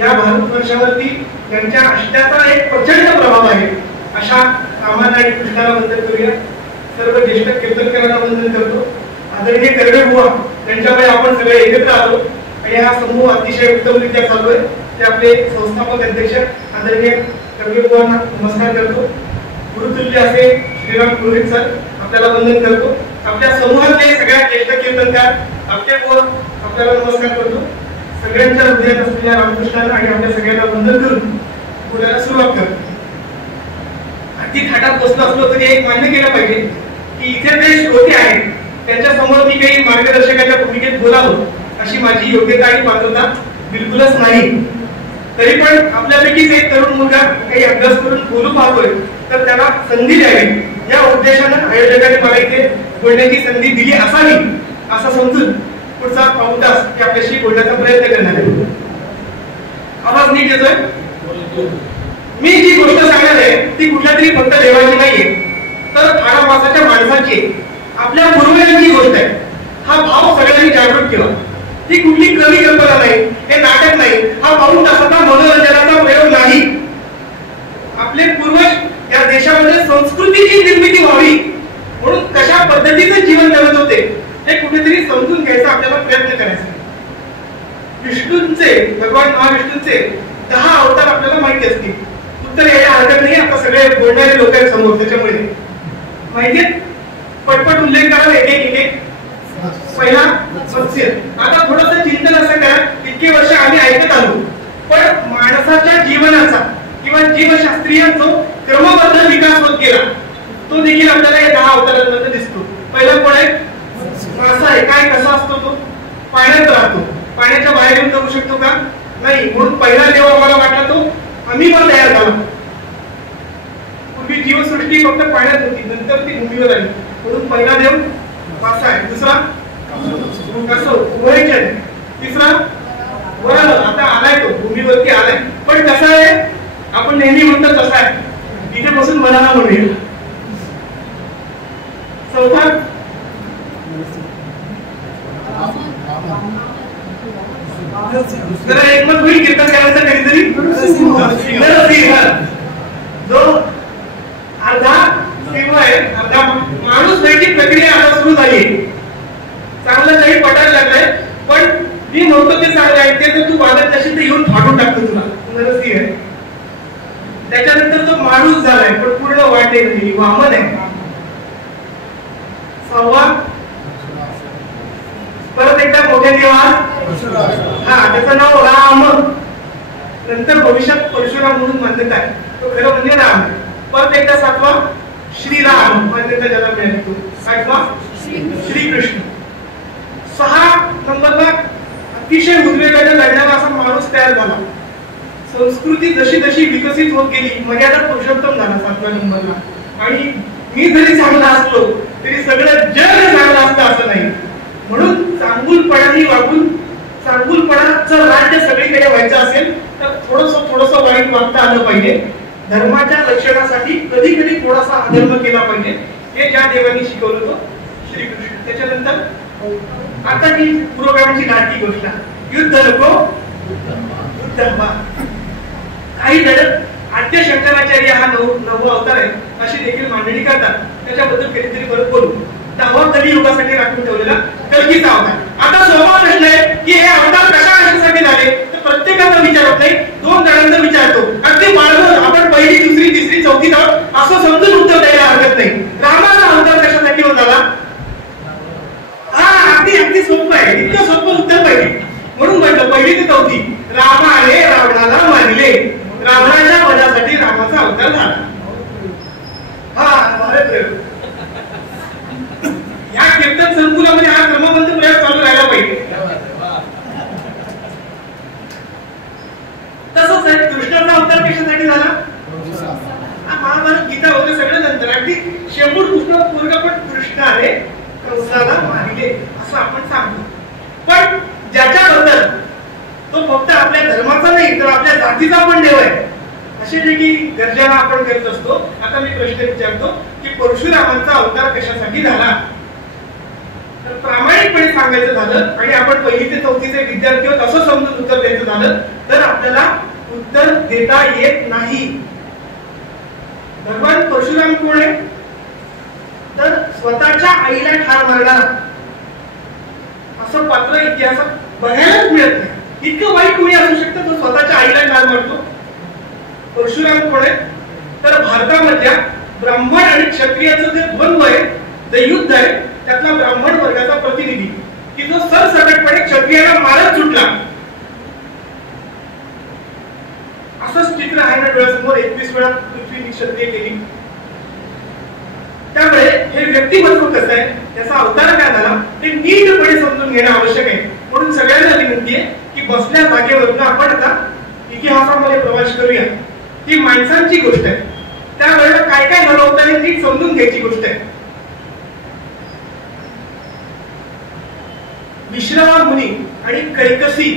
या भारतवर्षावरती त्यांच्या अष्टाचा एक प्रचंड प्रभाव आहे. अशा रामाला आणि कृष्णाला वंदन करूया. सर्व ज्येष्ठ कीर्तनकारांना वंदन करतो. आदरणीय कर्वे बुवा त्यांच्यामुळे आपण सगळे एकत्र आलो आणि हा समूह अतिशय उत्तमरित्या चालू आहे. ते आपले संस्थापक अध्यक्ष आदरणीय कर्वे बुवांना नमस्कार करतो. गुरुतुल्य असे श्रीराम पुरोहित सर आपल्याला वंदन करतो. आपल्या समूहातले सगळ्या ज्येष्ठ कीर्तनकार आपले बुवा आपल्याला नमस्कार करतो. सगळ्यांच्या हृदयात असलेल्या रामकृष्णाला आणि आपल्या सगळ्यांना वंदन करून बोलायला सुरुवात करतो. अगदी थाटात बसलो असलो तरी एक मान्य केलं पाहिजे की इथे जे श्रोते आहेत त्यांच्या समोर मी काही मार्गदर्शकाच्या भूमिकेत बोलावं अशी माझी योग्यता आणि पात्रता बिलकुलच नाही. तरी पण आपल्यापैकीच एक तरुण मुलगा काही अभ्यास करून बोलू पाहतोय तर त्याला संधी द्यावी या उद्देशानं आयोजकांनी मला इथे बोलण्याची संधी दिली असावी असं समजून पुढचा पाऊण तास की आपल्याशी बोलण्याचा प्रयत्न करणार आहे. आवाज नीट येतोय? मी जी गोष्ट सांगणार आहे ती कुठल्या तरी फक्त देवाची नाहीये तर 18 मासाच्या माणसाची आहे. आपल्या पूर्वजांची गोष्ट आहे. हा भाव सगळ्यांनी जागृत केला. ती कुठली कमी कल्पना नाही, हे नाटक नाही, हा पाऊण तासाचा मनोरंजनाचा प्रयोग नाही. आपले पूर्वज या देशामध्ये संस्कृतीची निर्मिती व्हावी म्हणून कशा पद्धतीचं जीवन जगत होते हे कुठेतरी समजून घ्यायचा आपल्याला प्रयत्न करायचा. विष्णूंचे भगवान महाविष्णूंचे 10 अवतार आपल्याला माहिती असतील. उत्तर यायला हरकत नाही. आता सगळे बोलणारे लोक आहेत समोर त्याच्यामुळे माहितीये पटपट उल्लेख करा एक एक. पहिला मत्स्य. आता थोडंसं चिंतन असं करा इतके वर्ष आम्ही ऐकत आलो पण माणसाच्या जीवनाचा किंवा जीवशास्त्रीय जो क्रमबद्ध विकास होत गेला तो देखील आपल्याला या 10 अवतारांमध्ये दिसतो. पहिला कोण आहे? मासा आहे. काय कसा असतो तो? पाण्यात राहतो. पाण्याच्या बाहेर येऊन जाऊ शकतो का? नाही. म्हणून पहिला देव आम्हाला वाटला तो आम्ही पण तयार झाला. पूर्वी जीवसृष्टी फक्त पाण्यात होती नंतर ती भूमीवर आली म्हणून पहिला देव मासा आहे. दुसरा कासव उभयचर. तिसरा वराह आता आलाय तो भूमीवरती आलाय पण कसा आहे आपण नेहमी म्हणतो तसा आहे इथे बसून वराह म्हणूया. चौथा जरा एकमत होईल कीर्तन करायचं कधीतरी जो अर्धा सिंह आहे अर्धा माणूस व्हायची प्रक्रिया आता सुरू झाली. चांगलं काही पटायला लागलंय पण मी म्हणतो ते चांगलं आहे ते तू वागत नसेल तर येऊन फाडून टाकतो तुला नरसिंह आहे. त्याच्यानंतर तो माणूस झालाय पण पूर्ण वाटे नाही वामन आहे. 6वा परत एकदा मोठ्या देवा हा त्याचं नाव राम. नंतर भविष्यात परशुराम म्हणून मान्यता आहे तो खरं म्हणजे राम. परत एकदा 7वा श्रीराम मान्यता ज्याला मिळाली तो. 8वा श्रीकृष्ण. 6 नंबरला अतिशय उद्वेगाने लढणारा असा माणूस तयार झाला. संस्कृती जशी जशी विकसित होत गेली मर्यादा पुरुषोत्तम झाला 7व्या नंबरला. आणि मी जरी चांगला असलो तरी सगळं जग चांगलं असतं असं नाही. म्हणून चांगुलपणाने वागून चांगुलपणाचं राज्य सगळीकडे व्हायचं असेल तर थोडंसं वाईट वागता आलं पाहिजे. धर्माच्या रक्षणासाठी कधी कधी थोडासा अधर्म केला पाहिजे हे ज्या देवांनी शिकवलं तो श्रीकृष्ण. त्याच्यानंतर आता जी पुरोगामीची लाडकी गोष्ट युद्ध नको युद्ध हवा. काही जण आद्य शंकराचार्य हा 9वा अवतार आहे अशी देखील मांडणी करतात. त्याच्याबद्दल कधीतरी परत बोलू. 10वा कलियुगासाठी राखून ठेवलेला कल्कीचा अवतार. आता सोपा प्रश्न आहे की हे अवतार कशासाठी झाले तर प्रत्येकाचा विचार होत नाही 2 जणांचा विचारतो. अगदी मानव आपण पहिली दुसरी तिसरी चौथी असं समजून उत्तर द्यायला हरकत नाही. रामाचा अवतार कशासाठी होत झाला? हा अगदी सोपं आहे. इतकं सोपं उत्तर पाहिजे म्हणून म्हटलं पहिली ते चौथी. रामाने रावणाला मारले. रावणाच्या वधासाठी रामाचा अवतार झाला. हा या कीर्तन संकुलामध्ये हा क्रमबद्ध प्रयोग चालू राहिला पाहिजे. तसंच आहे कृष्णाचा अवतार कशासाठी झाला? महाभारत गीता वगैरे सगळं नंतर अगदी शेपूट कृष्ण पूर्ण पण कृष्णाने कंसाला मारले असं आपण सांगतो. पण ज्याच्याबद्दल तो फक्त आपल्या धर्माचा नाही तर आपल्या जातीचा पण देव आहे अशी जी की गर्जना आपण करत असतो. आता मी प्रश्न विचारतो की परशुरामांचा अवतार कशासाठी झाला? तर प्रामाणिकपणे सांगायचं झालं आणि आपण 1ली ते 4थीचे विद्यार्थी आहोत असं समजून उत्तर द्यायचं झालं तर आपल्याला उत्तर देता येत नाही. भगवान परशुराम कोण आहे तर स्वतःच्या आईला ठार मारणारा असं पात्र इतिहासात बघायलाच मिळत नाही. इतकं वाईट कोणी असू शकतं जो स्वतःच्या आईला ठार मारतो. परशुराम कोण आहे तर भारतामधल्या ब्राह्मण आणि क्षत्रियाचं जे द्वंद्व आहे, जे युद्ध आहे, त्यातला ब्राह्मण वर्गाचा प्रतिनिधी की जो सरसकटपणे क्षत्रियाला मारत सुटला. असंच चित्र आहे ना डोळ्यासमोर. 21 वेळा पृथ्वी क्षत्रिय केली. त्यामुळे हे व्यक्तिमत्व कसं आहे, त्याचा अवतार काय झाला ते नीटपणे समजून घेणं आवश्यक आहे. म्हणून सगळ्यांना विनंती आहे की बसल्या जागेवरून आपण आता इतिहासामध्ये प्रवास करूया. ही माणसांची गोष्ट आहे, त्यावेळेला काय काय झालं होतं हे नीट समजून घ्यायची गोष्ट आहे. विश्रवा मुनी आणि कैकसी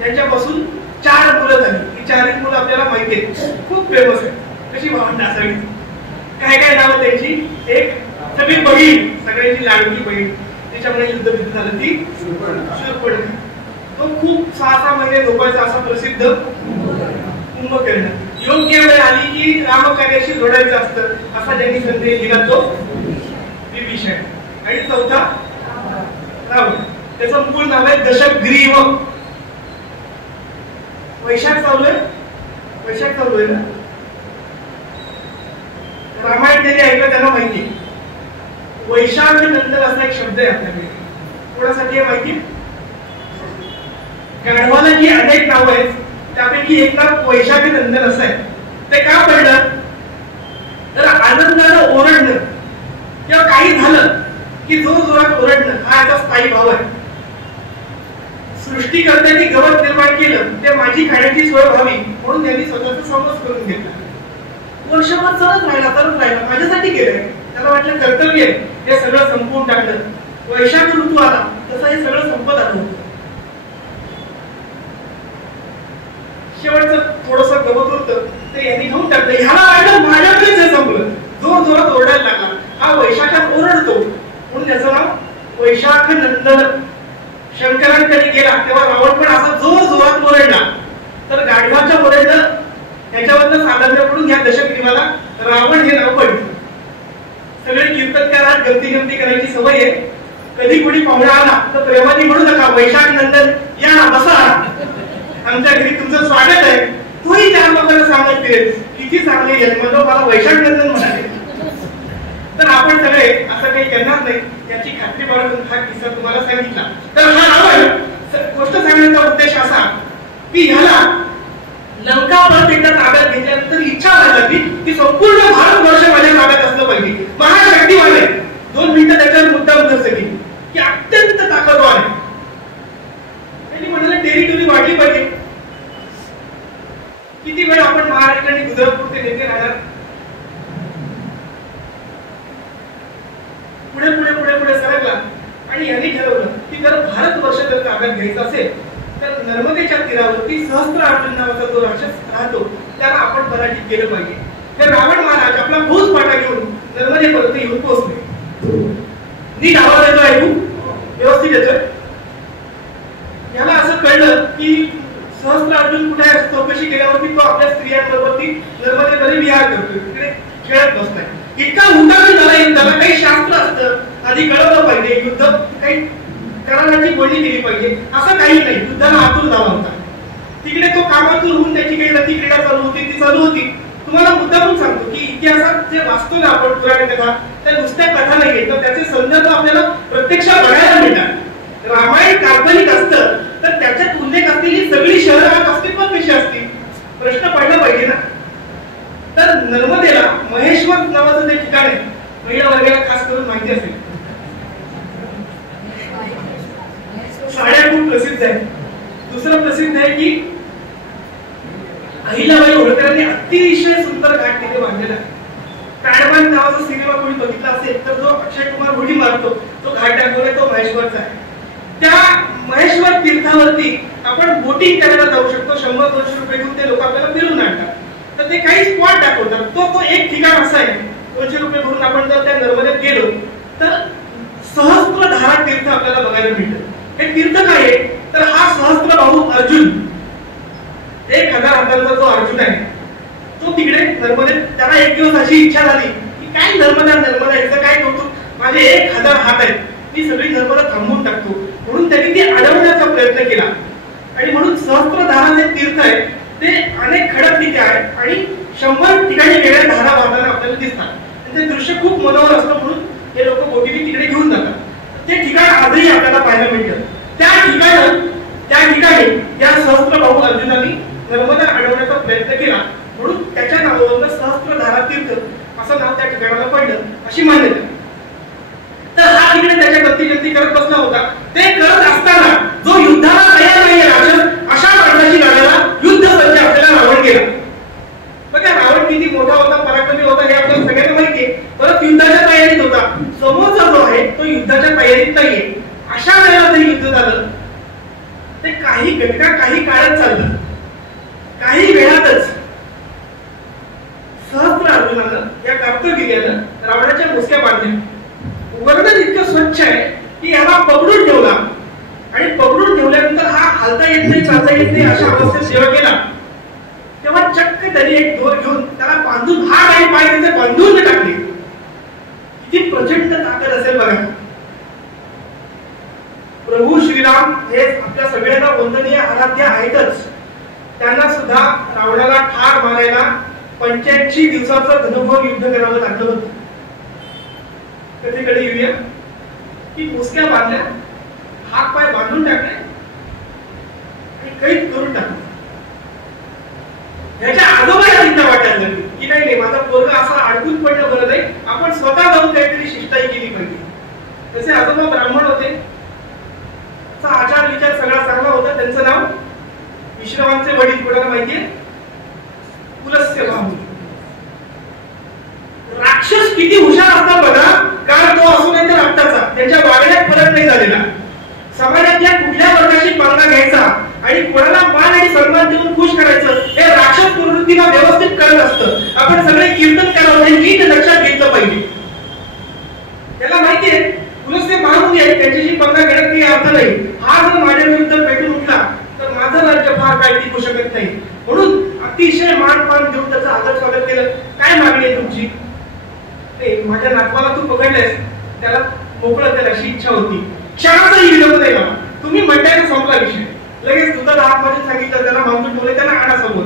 यांच्यापासून 4 मुलं झाली. ही 4 मुलं आपल्याला माहिती आहेत, खूप फेमस आहे. कशी भावंड असावी, काय काय नावं त्यांची. एक सगळी बहीण, सगळ्यांची लाडकी बहीण, त्याच्यामुळे युद्ध झालं ती शूर्पणखा. तो खूप 6 महिने झोपायचा असा प्रसिद्ध कुंभकर्ण. योग्य वेळ आली की रामकार्याशी जोडायचं असतं असा ज्यांनी संदेश दिला तो विभीषण. आणि 4था रावण. त्याचं मूळ नाव आहे दशग्रीव. वैशाख चालू आहे ना. रामायण ज्यांनी ऐकलं त्यांना माहिती आहे. वैशाख नंतर असा एक शब्द आहे आपल्याकडे. कोणासाठी आहे माहिती? गाढवाला जी अनेक नावं आहेत त्यापैकी एक नाव वैशाख नंदन असं आहे. ते का पडलं तर आनंदानं ओरडणं किंवा काही झालं की जोर जोरात ओरडणं हा याचा स्थायी भाव आहे. सृष्टीकर्त्यांनी गवत निर्माण केलं ते माझी खाण्याची सोय व्हावी म्हणून त्यांनी स्वतःचा समज करून घेतला. वर्षभर चालत राहिला माझ्यासाठी केलंय. त्याला वाटलं कर्तव्य आहे, हे सगळं संपवून टाकलं. वैशाख ऋतू आला तसं हे सगळं संपत आलं होतं. शेवटचं थोडस गवत होतं ते यांनी घेऊन टाकलं. ह्याला वाटलं माझ्याकडेच हे संपलं. जोर जोरात ओरडायला लागला. हा वैशाखात ओरडतो म्हणून त्याचं नाव वैशाख नंदन. शंकरांकडे गेला तेव्हा रावण पण असा जोर जोरात ओरडला. तर गाढवाच्या ओरडलं त्याच्यावरच साधर्म्य पडून या दशग्रीवाला रावण हे नाव पडलं. सगळे कीर्तनकार गमती करायची सवय आहे. कधी कोणी पाहुणा आला तर प्रेमाने म्हणू नका वैशाख नंदन या बसा, आमच्या घरी तुमचं स्वागत आहे. तोही 4 लोकांना सांगत फिरेल किती चांगले जन्मलो मला वैशाख नंदन म्हणाले. तर आपण सगळे असं काही करणार नाही याची खात्री बाळगून हा किस्सा तुम्हाला सांगितला. तर हा रावण गोष्ट सांगण्याचा उद्देश असा की ह्याला लंका परत एकदा ताब्यात घेतल्यानंतर इच्छा झाली की संपूर्ण भारतवर्ष माझ्या ताब्यात असलं पाहिजे. महाशक्तिमान आहे. 2 मिनिटं त्याच्यावर मुद्दाम जसं की अत्यंत ताकदवान आहे. त्यांनी म्हणाले टेरिटरी वाढली पाहिजे. किती वेळ आपण महाराष्ट्र आणि गुजरात पुरते नेते राहणार. पुढे सरकला आणि यांनी ठरवलं की जर भारतवर्ष जर ताब्यात घ्यायचं असेल तर नर्मदेच्या तीरावरती सहस्त्रार्जुन नावाचा जो राक्षस राहतो त्याला आपण पराजित केलं पाहिजे. तर रावण महाराज आपला फौज पाटा घेऊन नर्मदेपर्यंत येऊन पोहोचले. नीट आवाज येतो ऐकू? व्यवस्थित येतोय? याला असं कळलं की सहस्त्रार्जुन कुठे आहे. चौकशी केल्यावरती तो आपल्या स्त्रियांबरोबरती नर्मदेमध्ये विहार करतोय, तिकडे खेळत बसलाय. इतका हुंडाळून झाला युद्धाला. काही शास्त्र असतं, आधी कळवलं पाहिजे, युद्ध काही कराराची बोलणी केली पाहिजे, असं काही नाही. युद्धाला आतून झाला होता. तिकडे तो कामातून होऊन त्याची काही रतिक्रीडा चालू होती, ती चालू होती. तुम्हाला मुद्दामून सांगतो की इतिहासात जे वाचतो ना आपण पुराण कथा, त्या नुसत्या कथा नाही तर त्याचे संदर्भ आपल्याला प्रत्यक्ष बघायला मिळतात. रामायण काल्पनिक असतं तर त्याच्यात उल्लेख असलेली सगळी शहरं अस्तित्वात कशी असतील प्रश्न पडला पाहिजे ना. तर नर्मदेला महेश्वर नावाचं जे ठिकाण आहे, महिला वर्गाला खास करून माहिती असेल, साड्या खूप प्रसिद्ध आहे. दुसरं प्रसिद्ध आहे की अहिल्याबाई होळकरांनी अतिशय सुंदर घाट तिथे बांधलेला आहे. पॅडमॅन नावाचा सिनेमा कोणी बघितला असेल तर जो अक्षय कुमार उडी मारतो तो घाट दाखवलाय तो महेश्वरचा आहे. त्या महेश्वर तीर्थावरती आपण बोटिंग करायला जाऊ शकतो. 100-200 रुपये घेऊन ते लोक आपल्याला फिरून आणतात. तर ते काही स्पॉट दाखवतात. तो एक ठिकाण असं आहे 200 रुपये भरून आपण जर त्या नर्मदेत गेलो तर सहस्त्रधारा तीर्थ आपल्याला बघायला मिळतं. हे तीर्थ काय आहे तर हा सहस्त्रबाहू अर्जुन, 1000 हातांचा जो अर्जुन आहे तो तिकडे नर्मदेत, त्याला एक दिवस अशी इच्छा झाली की काय नर्मदा याचं काय कौतुक, माझे 1000 हात आहेत, मी सगळी नर्मदा थांबवून टाकतो. म्हणून त्यांनी ती अडवण्याचा प्रयत्न केला आणि म्हणून सहस्त्रधारा जे तीर्थ आहे ते अनेक खडक तिथे आहेत आणि 100 ठिकाणी वेगळ्या धारा वाहताना आपल्याला दिसतात. ते दृश्य खूप मनोहर असतं म्हणून हे लोक बोटीने तिकडे घेऊन जातात. ते ठिकाण आजही आपल्याला पाहायला मिळतं. त्या ठिकाणी या सहस्त्रबाहू अर्जुनाने नर्मदा अडवण्याचा प्रयत्न केला म्हणून त्याच्या नावावरून सहस्त्रधारा तीर्थ असं नाव त्या ठिकाणाला पडलं अशी मान्यता. तर हा तिकडे त्याच्या गतिगती करत बसला होता. ते करत असताना जो युद्धाला तयार नाही राक्षस, अशा माणसाची राजाला युद्ध सज्ज आपल्याला रावण केला. बघा रावण किती मोठा होता, पराक्रमी होता हे आपल्याला सगळ्यांना माहिती आहे. परत युद्धाच्या तयारीत होता. समोरचा जो आहे तो युद्धाच्या तयारीत नाहीये. अशा वेळेला ते युद्ध झालं ते काही काळात चाललं. काही वेळातच सहस्त्र अर्जुनानं या कार्तवीर्यानं रावणाच्या मुसक्या बांधल्या. वर्णन इतकं स्वच्छ आहे की याला पकडून ठेवला आणि पकडून ठेवल्यानंतर हा हालता येत नाही, चालता येत नाही अशा अवस्थेत सेवा केला. तेव्हा चक्क त्यांनी एक दोर घेऊन त्याला बांधून हात आणि पाय त्याचे बांधून टाकले. किती प्रचंड ताकद असेल बघा. प्रभू श्रीराम हे आपल्या सगळ्यांना वंदनीय आराध्य आहेतच. त्यांना सुद्धा रावणाला ठार मारायला 85 दिवसाचं घनघोर युद्ध करावं लागलं होतं. कधीकडे येऊया की मुसक्या बांधल्या, हात पाय बांधून टाकले आणि कैद करून टाकले. याच्या आजोबाला चिंता वाटायला लागली की नाही माझा पोरगा असा अडकून पडणं बरं नाही, आपण स्वतः जाऊन काहीतरी शिष्टाई केली पाहिजे. तसे आजोबा ब्राह्मण होते, आचार विचार सगळा चांगला होता. त्यांचं नाव विश्रवांचे वडील कोणाला माहितीये, पुलस्त्य महामुनी. राक्षस किती हुशार असतात बघा, कारण तो असू नाही तर रक्ताचा, त्यांच्या वागण्यात फरक नाही झालेला. समाजातल्या कुठल्या वर्गाशी पालना घ्यायचा आणि कोणाला मान आणि सन्मान देऊन खुश करायचं हे राक्षस प्रवृत्तीला व्यवस्थित करत असतं. आपण सगळे कीर्तन करावं नीट लक्षात घेतलं पाहिजे. त्याला माहितीये पुलस्त्य महामुनी आहेत, त्यांच्याशी पंगा घेण्यात काही अर्थ नाही. हा जर माझ्या विरुद्ध पेटून उठला तर माझं राज्य फार काय टिकू शकत नाही. म्हणून अतिशय मान देऊन त्याचं आदर स्वागत केलं. काय मागणी आहे तुमची? माझ्या नातवाला तू पकडलेस, त्याला मोकळं कर अशी इच्छा होती. क्षणाचाही विलंब नाही मला. तुम्ही म्हणताय संपला विषय. लगेच दुधाला हातमध्ये सांगितलं, त्याला मागून बोलले, त्याला आणा समोर.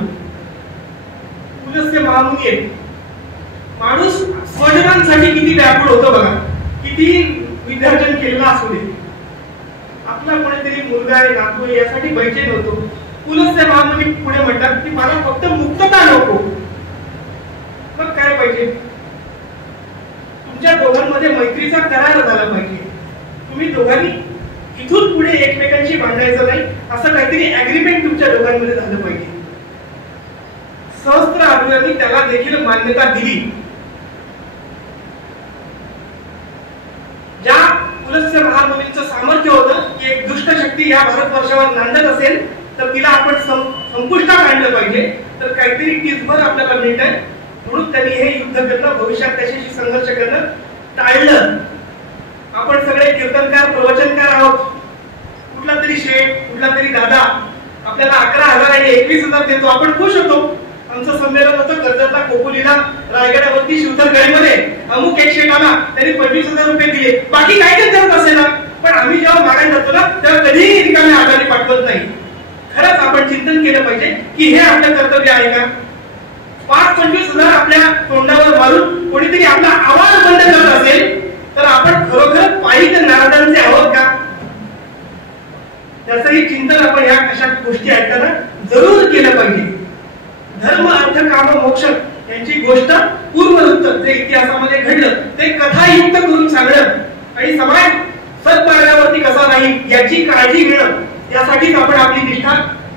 पुलस्त्य महामुनी आहेत. माणूस स्वजनांसाठी किती व्याकुळ होतं बघा. किती विद्यार्जन केलेला असू दे, आपला कोणीतरी मुलगा आहे नातू यासाठी बैचेन होतो. पुलस्त्य महामुनी पुढे म्हणतात की मला फक्त मुक्तता नको. मग काय पाहिजे? तुमच्या दोघांमध्ये मैत्रीचा करार झाला पाहिजे. तुम्ही दोघांनी इथून पुढे एकमेकांशी भांडायचं नाही, असं काहीतरी अग्रीमेंट तुमच्या दोघांमध्ये झालं पाहिजे. सहस्त्र अर्जुनांनी त्याला देखील मान्यता दिली. ज्या पुलस्त्य महामुनींचं सामर्थ्य होतं की एक दुष्ट शक्ती या भारतवर्षावर नांदत असेल तर तिला आपण संपुष्टात आणलं पाहिजे, तर काहीतरी टिचभर आपल्याला मिळत आहे. म्हणून त्यांनी हे युद्ध करणं, भविष्यात त्याच्याशी संघर्ष करणं टाळलं. आपण सगळे कीर्तनकार प्रवचनकार आहोत. कुठला तरी शेठ, कुठला तरी दादा आपल्याला 11,000 आणि 21,000 देतो, आपण खुश होतो. आमचं संमेलन होतं कर्जतला कोपोलीला, रायगडावरती शिवथरगडीमध्ये अमुक एक शेठ आला, त्यांनी 25,000 रुपये दिले. बाकी काय ते करत असेल ना, पण आम्ही जेव्हा मागायला जातो ना तेव्हा कधीही रिकाम्या हाताने पाठवत नाही. खरंच आपण चिंतन केलं पाहिजे की हे आपलं कर्तव्य आहे का? 5-25,000 आपल्या तोंडावर मारून कोणीतरी आपला आवाज बंद करत असेल तर आपण खरोखर पायी तर नाराजांचे आहोत का? त्याचंही चिंतन आपण या अशा गोष्टी ऐकताना जरूर केलं पाहिजे. धर्म अर्थ काम मोक्ष यांची गोष्ट पूर्ववृत्त जे इतिहासामध्ये घडलं ते कथायुक्त करून सांगणं आणि समाज सत्मार्गावरती कसा राहील याची काळजी घेणं, यासाठीच आपण आपली निष्ठा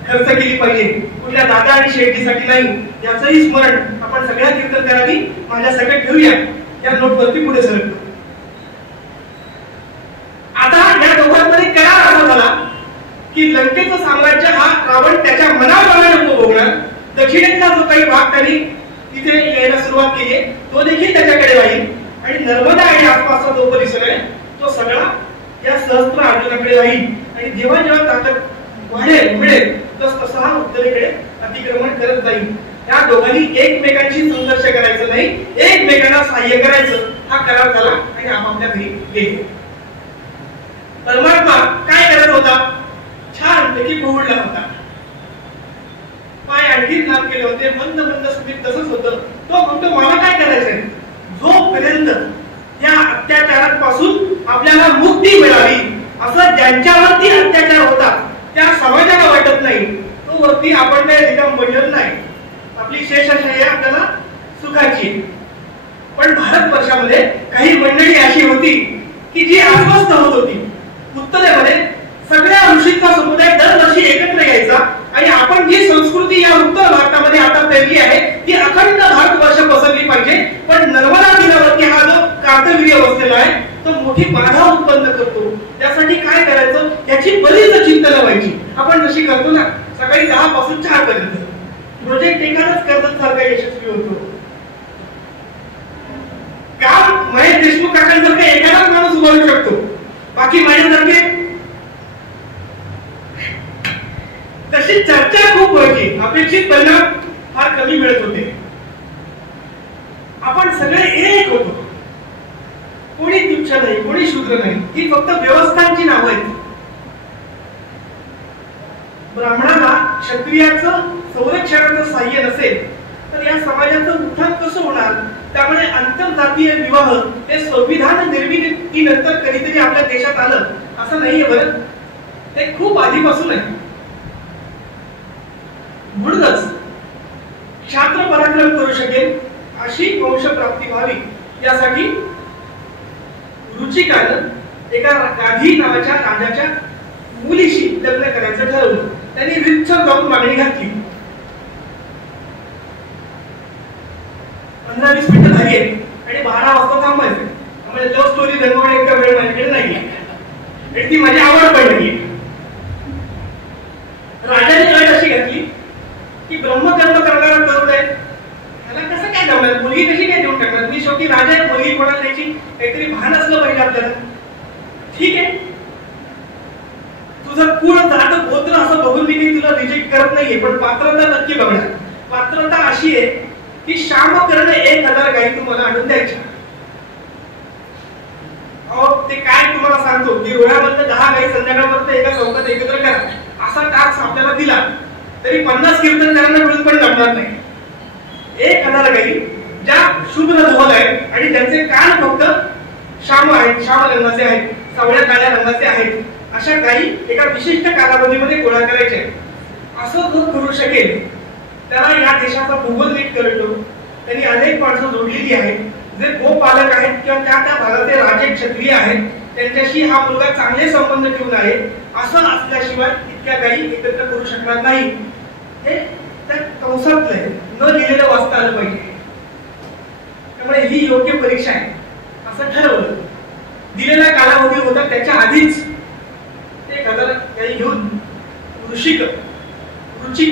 खर्च केली पाहिजे. कुठल्या दादा आणि शेठीसाठी नाही. याचंही स्मरण आपण सगळ्या कीर्तनकारांनी माझ्या सगळ्यात ठेवूया. या नोटवरती पुढे सरकतो. आता या दोघांमध्ये करार असा झाला की लंकेचं साम्राज्य हा रावण त्याच्या मनाप्रमाणे उपभोगणार. दक्षिणेतला जो काही भाग त्यांनी तिथे यायला सुरुवात केली तो देखील त्याच्याकडे राहील आणि नर्मदा आणि आसपासचा जो परिसर आहे तो सगळा या सहस्त्र अर्जुनाकडे राहील आणि जेव्हा जेव्हा ताकद वाढेल मिळेल तसं हा उत्तरेकडे अतिक्रमण करत जाईल. या दोघांनी एकमेकांशी संघर्ष करायचं नाही, एकमेकांना सहाय्य करायचं हा करार झाला आणि आपापल्या घरी गेले. परमात्मा काय करत होता? छानपैकी पोहडला होता, पाय आणखी लांब केले होते, मंद मंद स्मित तसंच होतं. तो म्हणतो मला काय करायचंय? जोपर्यंत या अत्याचारापासून आपल्याला मुक्ती मिळावी असं ज्यांच्यावरती अत्याचार होता त्या समाजाला वाटत नाही, तो वरती आपण काही रिकाम बनलेलं नाही. आपली शेषाशाही आपल्याला सुखाची. पण भारतवर्षामध्ये काही मंडळी अशी होती की जी अस्वस्थ होत होती. उत्तरेमध्ये सगळ्या ऋषींचा समुदाय दरवर्षी एकत्र यायचा आणि आपण जी संस्कृती या उत्तर भारतामध्ये आता पेरली आहे ती अखंड भारतवर्ष पसरली पाहिजे. पण नर्मदा तीरावरती हा जो कार्तवीर्य बसलेला आहे तो मोठी बाधा उत्पन्न करतो. त्यासाठी काय करायचं याची बरीच चिंतन व्हायची. आपण जशी करतो ना सकाळी 10 पासून 4 पर्यंत प्रोजेक्ट एकाच करत सारखा यशस्वी होतो. काम महेश देशमुख काकांसारखा एकाच माणूस उभारू शकतो, बाकी माझ्यासारखे तशी चर्चा खूप व्हायची, अपेक्षित परिणाम फार कमी मिळत होते. आपण सगळे एक होतो, कोणी तुच्छ नाही, कोणी शूद्र नाही. ही फक्त व्यवस्थांची नावं आहेत. ब्राह्मणाला क्षत्रियाचं संरक्षणाचं साह्य नसेल तर या समाजाचं उत्थान कसं होणार? त्यामुळे आंतरजातीय विवाह हे संविधान निर्मितीनंतर कधीतरी आपल्या देशात आलं असं नाहीये बरं, ते खूप आधीपासून आहे. म्हणूनच क्षात्र पराक्रम करू शकेल अशी वंशप्राप्ती व्हावी यासाठी रुचिकानं एका गाधी नावाच्या राजाच्या मुलीशी लग्न करायचं ठरवलं. त्यांनी रितसर जाऊन मागणी घातली. 15-20 मिनिटं झाली आणि 12 वाजता थांबायचं. म्हणजे लव्ह स्टोरी रंगवणे इतका वेळ माझ्याकडे नाहीये आणि ती माझी आवड पण नाहीये. राजाने अट अशी घातली की ब्रह्मकर्म करणारा तरुण आहे, त्याला कसं काय जमणार, मुलगी कशी काय देऊन टाकणार? मी शेवटी राजा आहे, मुलगी कोणाला द्यायची काहीतरी भान असलं पाहिजे आपल्याला. ठीक आहे, तुझं पूर्ण जात गोत्र असं बघून मी तुला रिजेक्ट करत नाहीये, पण पात्रता नक्की बघणार. पात्रता अशी आहे की श्याम कर्ण 1000 गायी तुम्हाला आणून द्यायच्या. ते काय तुम्हाला सांगतो की रोह्यामध्ये 10 गायी संध्याकाळपर्यंत एका चौकात एकत्र करा असा टास्क आपल्याला दिला तरी 50 कीर्तनकारांना मिळून पण जमणार नाही. 1000 गायी ज्या शुभ्र धवल आहेत आणि ज्यांचे कान फक्त श्याम आहेत, श्याम रंगाचे आहेत, सावळ्या काळ्या रंगाचे आहेत, अशा गायी एका विशिष्ट कालावधीमध्ये गोळा करायचे. असं जो करू शकेल त्याला या देशाचा भूगोल नीट कळतो. त्यांनी अनेक माणसं जोडलेली आहेत जे गोपालक आहेत किंवा त्या भागाचे राजे क्षत्रिय आहेत, त्यांच्याशी हा मुलगा चांगले संबंध ठेवून आहे असं असल्याशिवाय इतक्या गायी एकत्र करू शकणार नाही. हे त्या कंसातलं आहे, न लिहिलेलं वाचता आलं पाहिजे. त्यामुळे ही योग्य परीक्षा आहे असं ठरवलं. दिलेला कालावधी होता त्याच्या आधीच 1000 गायी घेऊन ऋषिक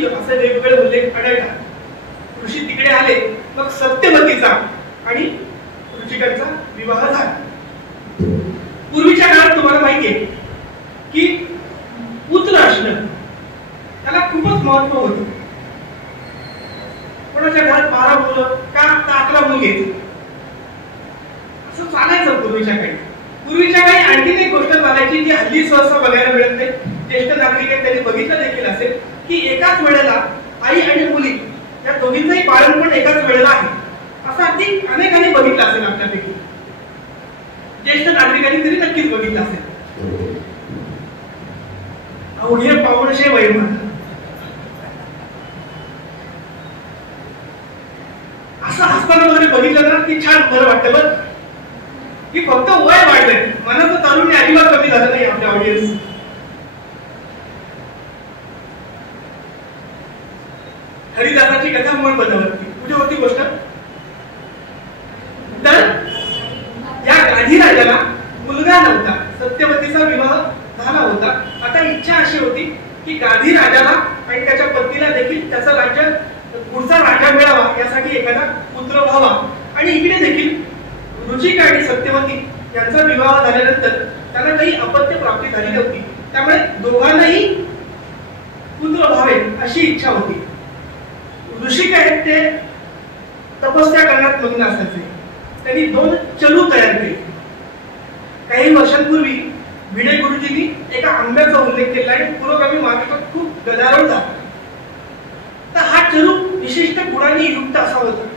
असे वेगवेगळे उल्लेख आढळतात. ऋषी तिकडे आले, मग सत्यवतीचा आणि ऋषिकांचा विवाह झाला. पूर्वीच्या काळात तुम्हाला माहितीये की पुत्र असणं त्याला खूपच महत्व होतं. कोणाच्या घरात 12 मुलं का 11 मुली असं चालायचं पूर्वीच्या काळी. पूर्वीच्या काळी आणखीन एक गोष्ट चालायची जी हल्ली सहसा बघायला मिळत नाही. ज्येष्ठ नागरिक त्यांनी बघितलं देखील असेल की एकाच वेळेला आई आणि मुली या दोघींचंही बाळंतपण एकाच वेळेला आहे. असं अगदी अनेकांनी बघितलं असेल आपल्यापैकी. ज्येष्ठ नागरिकांनी तरी नक्कीच बघितलं असेल. अवघे पावणशे वैमान असं हसताना वगैरे बघितलं ना की छान बरं वाटतं. बरं की फक्त वय वाढलंय, मनाचं तारुण्य अजिबात कमी झालं नाही आपल्या ऑडियन्स. हरिदासाची कथा मन बदलली. कुठे होती गोष्ट? तर या गाधी राजाला मुलगा नव्हता, सत्यवतीचा विवाह झाला होता. आता इच्छा अशी होती की गाधी राजाला आणि त्याच्या पत्नीला देखील त्याचं राज्य पुढचा राजा मिळावा यासाठी एखादा पुत्र व्हावा. आणि इकडे देखील रुचिका आणि सत्यवती यांचा विवाह झाल्यानंतर त्यांना काही अपत्य प्राप्ती झाली नव्हती, त्यामुळे दोघांनाही पुत्र व्हावे अशी इच्छा होती. ऋषिक आहेत ते तपस्या करण्यात मग्न असायचे. त्यांनी 2 चलू तयार केले. काही वर्षांपूर्वी भिडे गुरुजींनी एका आंब्याचा उल्लेख केला आणि पुरोगामी महाराष्ट्रात खूप गदारोळ झाला. तर हा चलू विशिष्ट गुणांनी युक्त असा होता.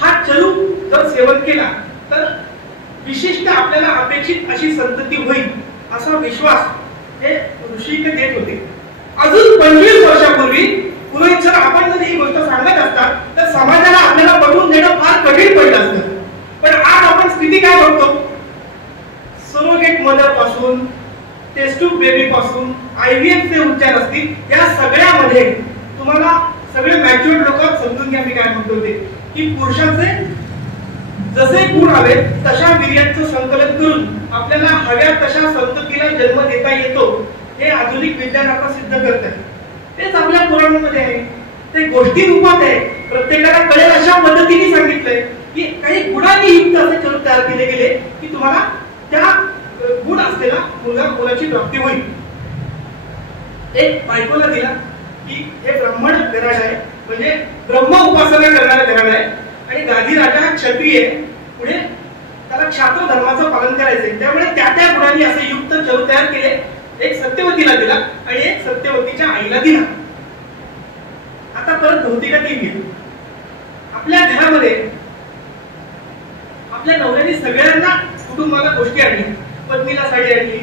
हा चलू जर सेवन केला तर विशिष्ट आपल्याला अपेक्षित अशी संतती होईल असा विश्वास हे ऋषिक देत होते. अजून 25 वर्षापूर्वी पुरोहित सर आपण जर ही गोष्ट सांगत असतात तर समाजाला आपल्याला पटवून देणं फार कठीण पडलं असतं. पण आज आपण स्थिती काय बघतो? सरोगेट मदर पासून टेस्ट ट्यूब बेबी पासून IVF चे उपचार असतील, या सगळ्यामध्ये तुम्हाला सगळे मॅच्युअर्ड लोक समजून घ्या मी काय म्हणतो ते, की पुरुषाचे जसे गुण हवेत तशा वीर्याचं संकलन करून आपल्याला हव्या तशा संततीला जन्म देता येतो हे आधुनिक विज्ञान आता सिद्ध करत आहे. तेच आपल्या पुराणामध्ये आहे, ते गोष्टी रूपात आहे, प्रत्येकाला कळेल अशा पद्धतीने सांगितलंय की काही गुणांनी युक्त असे चलू तयार केले गेले की तुम्हाला त्या गुण असलेला मुलाची प्राप्ती होईल. एक बायकोला दिला की हे ब्राह्मण घराणं आहे, म्हणजे ब्रह्म उपासना करणारं घराणं आहे आणि गादी राजा क्षत्रिय पुढे त्याला क्षात्र धर्माचं पालन करायचंय, त्यामुळे त्या गुणांनी असे युक्त चलू तयार केले. एक सत्यवतीला दिला आणि एक सत्यवतीच्या आईला दिला. आता परत भौतिका ती आपल्या घरामध्ये आपल्या नवऱ्याने सगळ्यांना कुटुंबाला गोष्टी आणली, पत्नीला साडी आणली,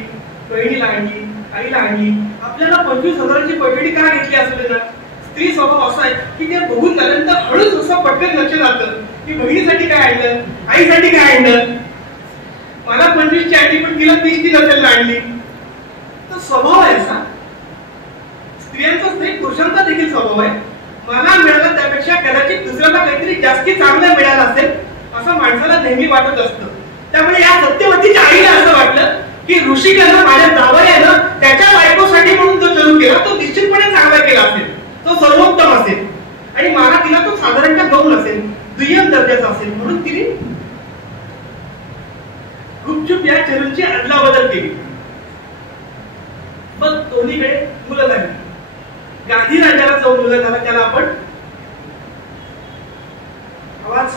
बहिणीला आणली, आईला आणली. आपल्याला 25,000ची पैठणी का घेतली असेल ना? स्त्री स्वभाव असा आहे की ते बघून झाल्यानंतर हळूच असं पटकन लक्ष जातं की बहिणीसाठी काय आणलं, आईसाठी काय आणलं. मला 25ची आणली पण तिला 30ची नसेल आणली. तर स्वभाव आहे असा, स्त्रियांचाच नाही पुरुषांचा देखील स्वभाव आहे. मला मिळालं त्यापेक्षा कदाचित दुसऱ्याला काहीतरी जास्ती चांगलं मिळालं असेल असं माणसाला नेहमी वाटत असतं. त्यामुळे या सत्यवतीच्या आईला असं वाटलं की ऋषिकांना माझ्या जावयानं त्याच्या बायकोसाठी म्हणून जो चलू केला तो निश्चितपणे चांगला केला असेल, तो सर्वोत्तम असेल आणि मला तिला तो साधारणतः गौण असेल, दुय्यम दर्जाचा असेल, म्हणून तिने गुपचूप या चलूंची अदलाबदल केली. मग दोन्हीकडे मुलं झाली. गादी राजाला जो मुलगा झाला त्याला आपण आवाज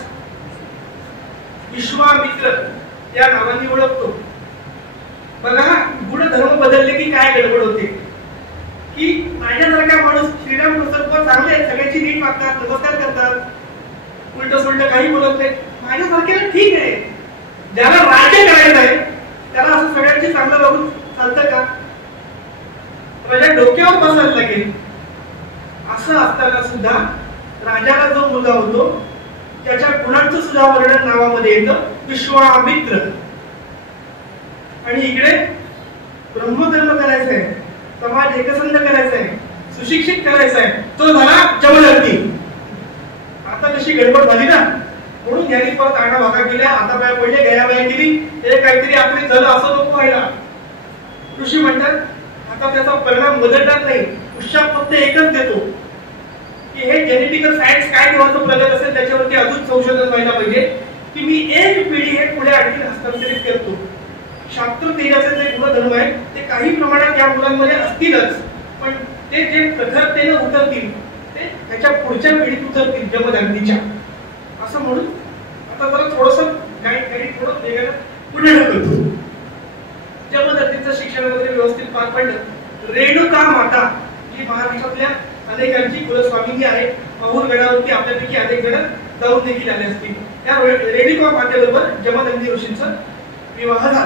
विश्वामित्र या नावाने ओळखतो. बघा गुणधर्म बदलले की काय गडबड होते, की माझ्यासारखा माणूस श्रीराम प्रसन्न चांगले आहेत, सगळ्यांची नीट वागतात, नमस्कार करतात, उलट सुलट काही बोलत नाही. माझ्यासारख्याला ठीक आहे, ज्याला राज्य करायचं आहे त्याला असं सगळ्यांची चांगलं बघून चालतं का? प्रजा डोक्यावर बसायला लागेल. असं असताना सुद्धा राजाला जो मुलगा होतो त्याच्या गुणांचं सुद्धा वर्णन नावामध्ये येतं विश्वामित्र. आणि इकडे ब्रह्मधर्म करायचा आहे, समाज एकसंध करायचा आहे, सुशिक्षित करायचा आहे, तो झाला जमदग्नी. आता कशी गडबड झाली ना, म्हणून यांनी परत आणा भागा केल्या, आता काय पडले गयाबाई केली, हे काहीतरी आपले झालं असं नको व्हायला. ऋषी म्हणतात आता त्याचा परिणाम बदलणार नाही, पुष्यात फक्त एकच देतो की हे जेनेटिकल सायन्स काय देवाचं प्रगत असेल त्याच्यावरती अजून संशोधन व्हायला पाहिजे, की मी एक पिढी हे पुढे आणखी हस्तांतरित करतो. शास्त्र तेजाचे जे गुणधर्म आहेत ते काही प्रमाणात या मुलांमध्ये असतीलच, पण ते जे प्रखरतेने उतरतील ते त्याच्या पुढच्या पिढीत उतरतील जमदग्नीच्या. असं म्हणून आता जरा थोडंसं गाईड थोडं वेगळं पुढे ढकलतो. जमदग्नीचं शिक्षण वगैरे व्यवस्थित पार पडलं. रेणुका माता ही महाराष्ट्रातल्या अनेकांची कुलस्वामिनी आहे. अहूर गडावरती आपल्यापैकी अनेक जण जाऊन देखील आले असतील. त्या रेणुका मातेबरोबर जमदग्नी ऋषींचा विवाह झाला.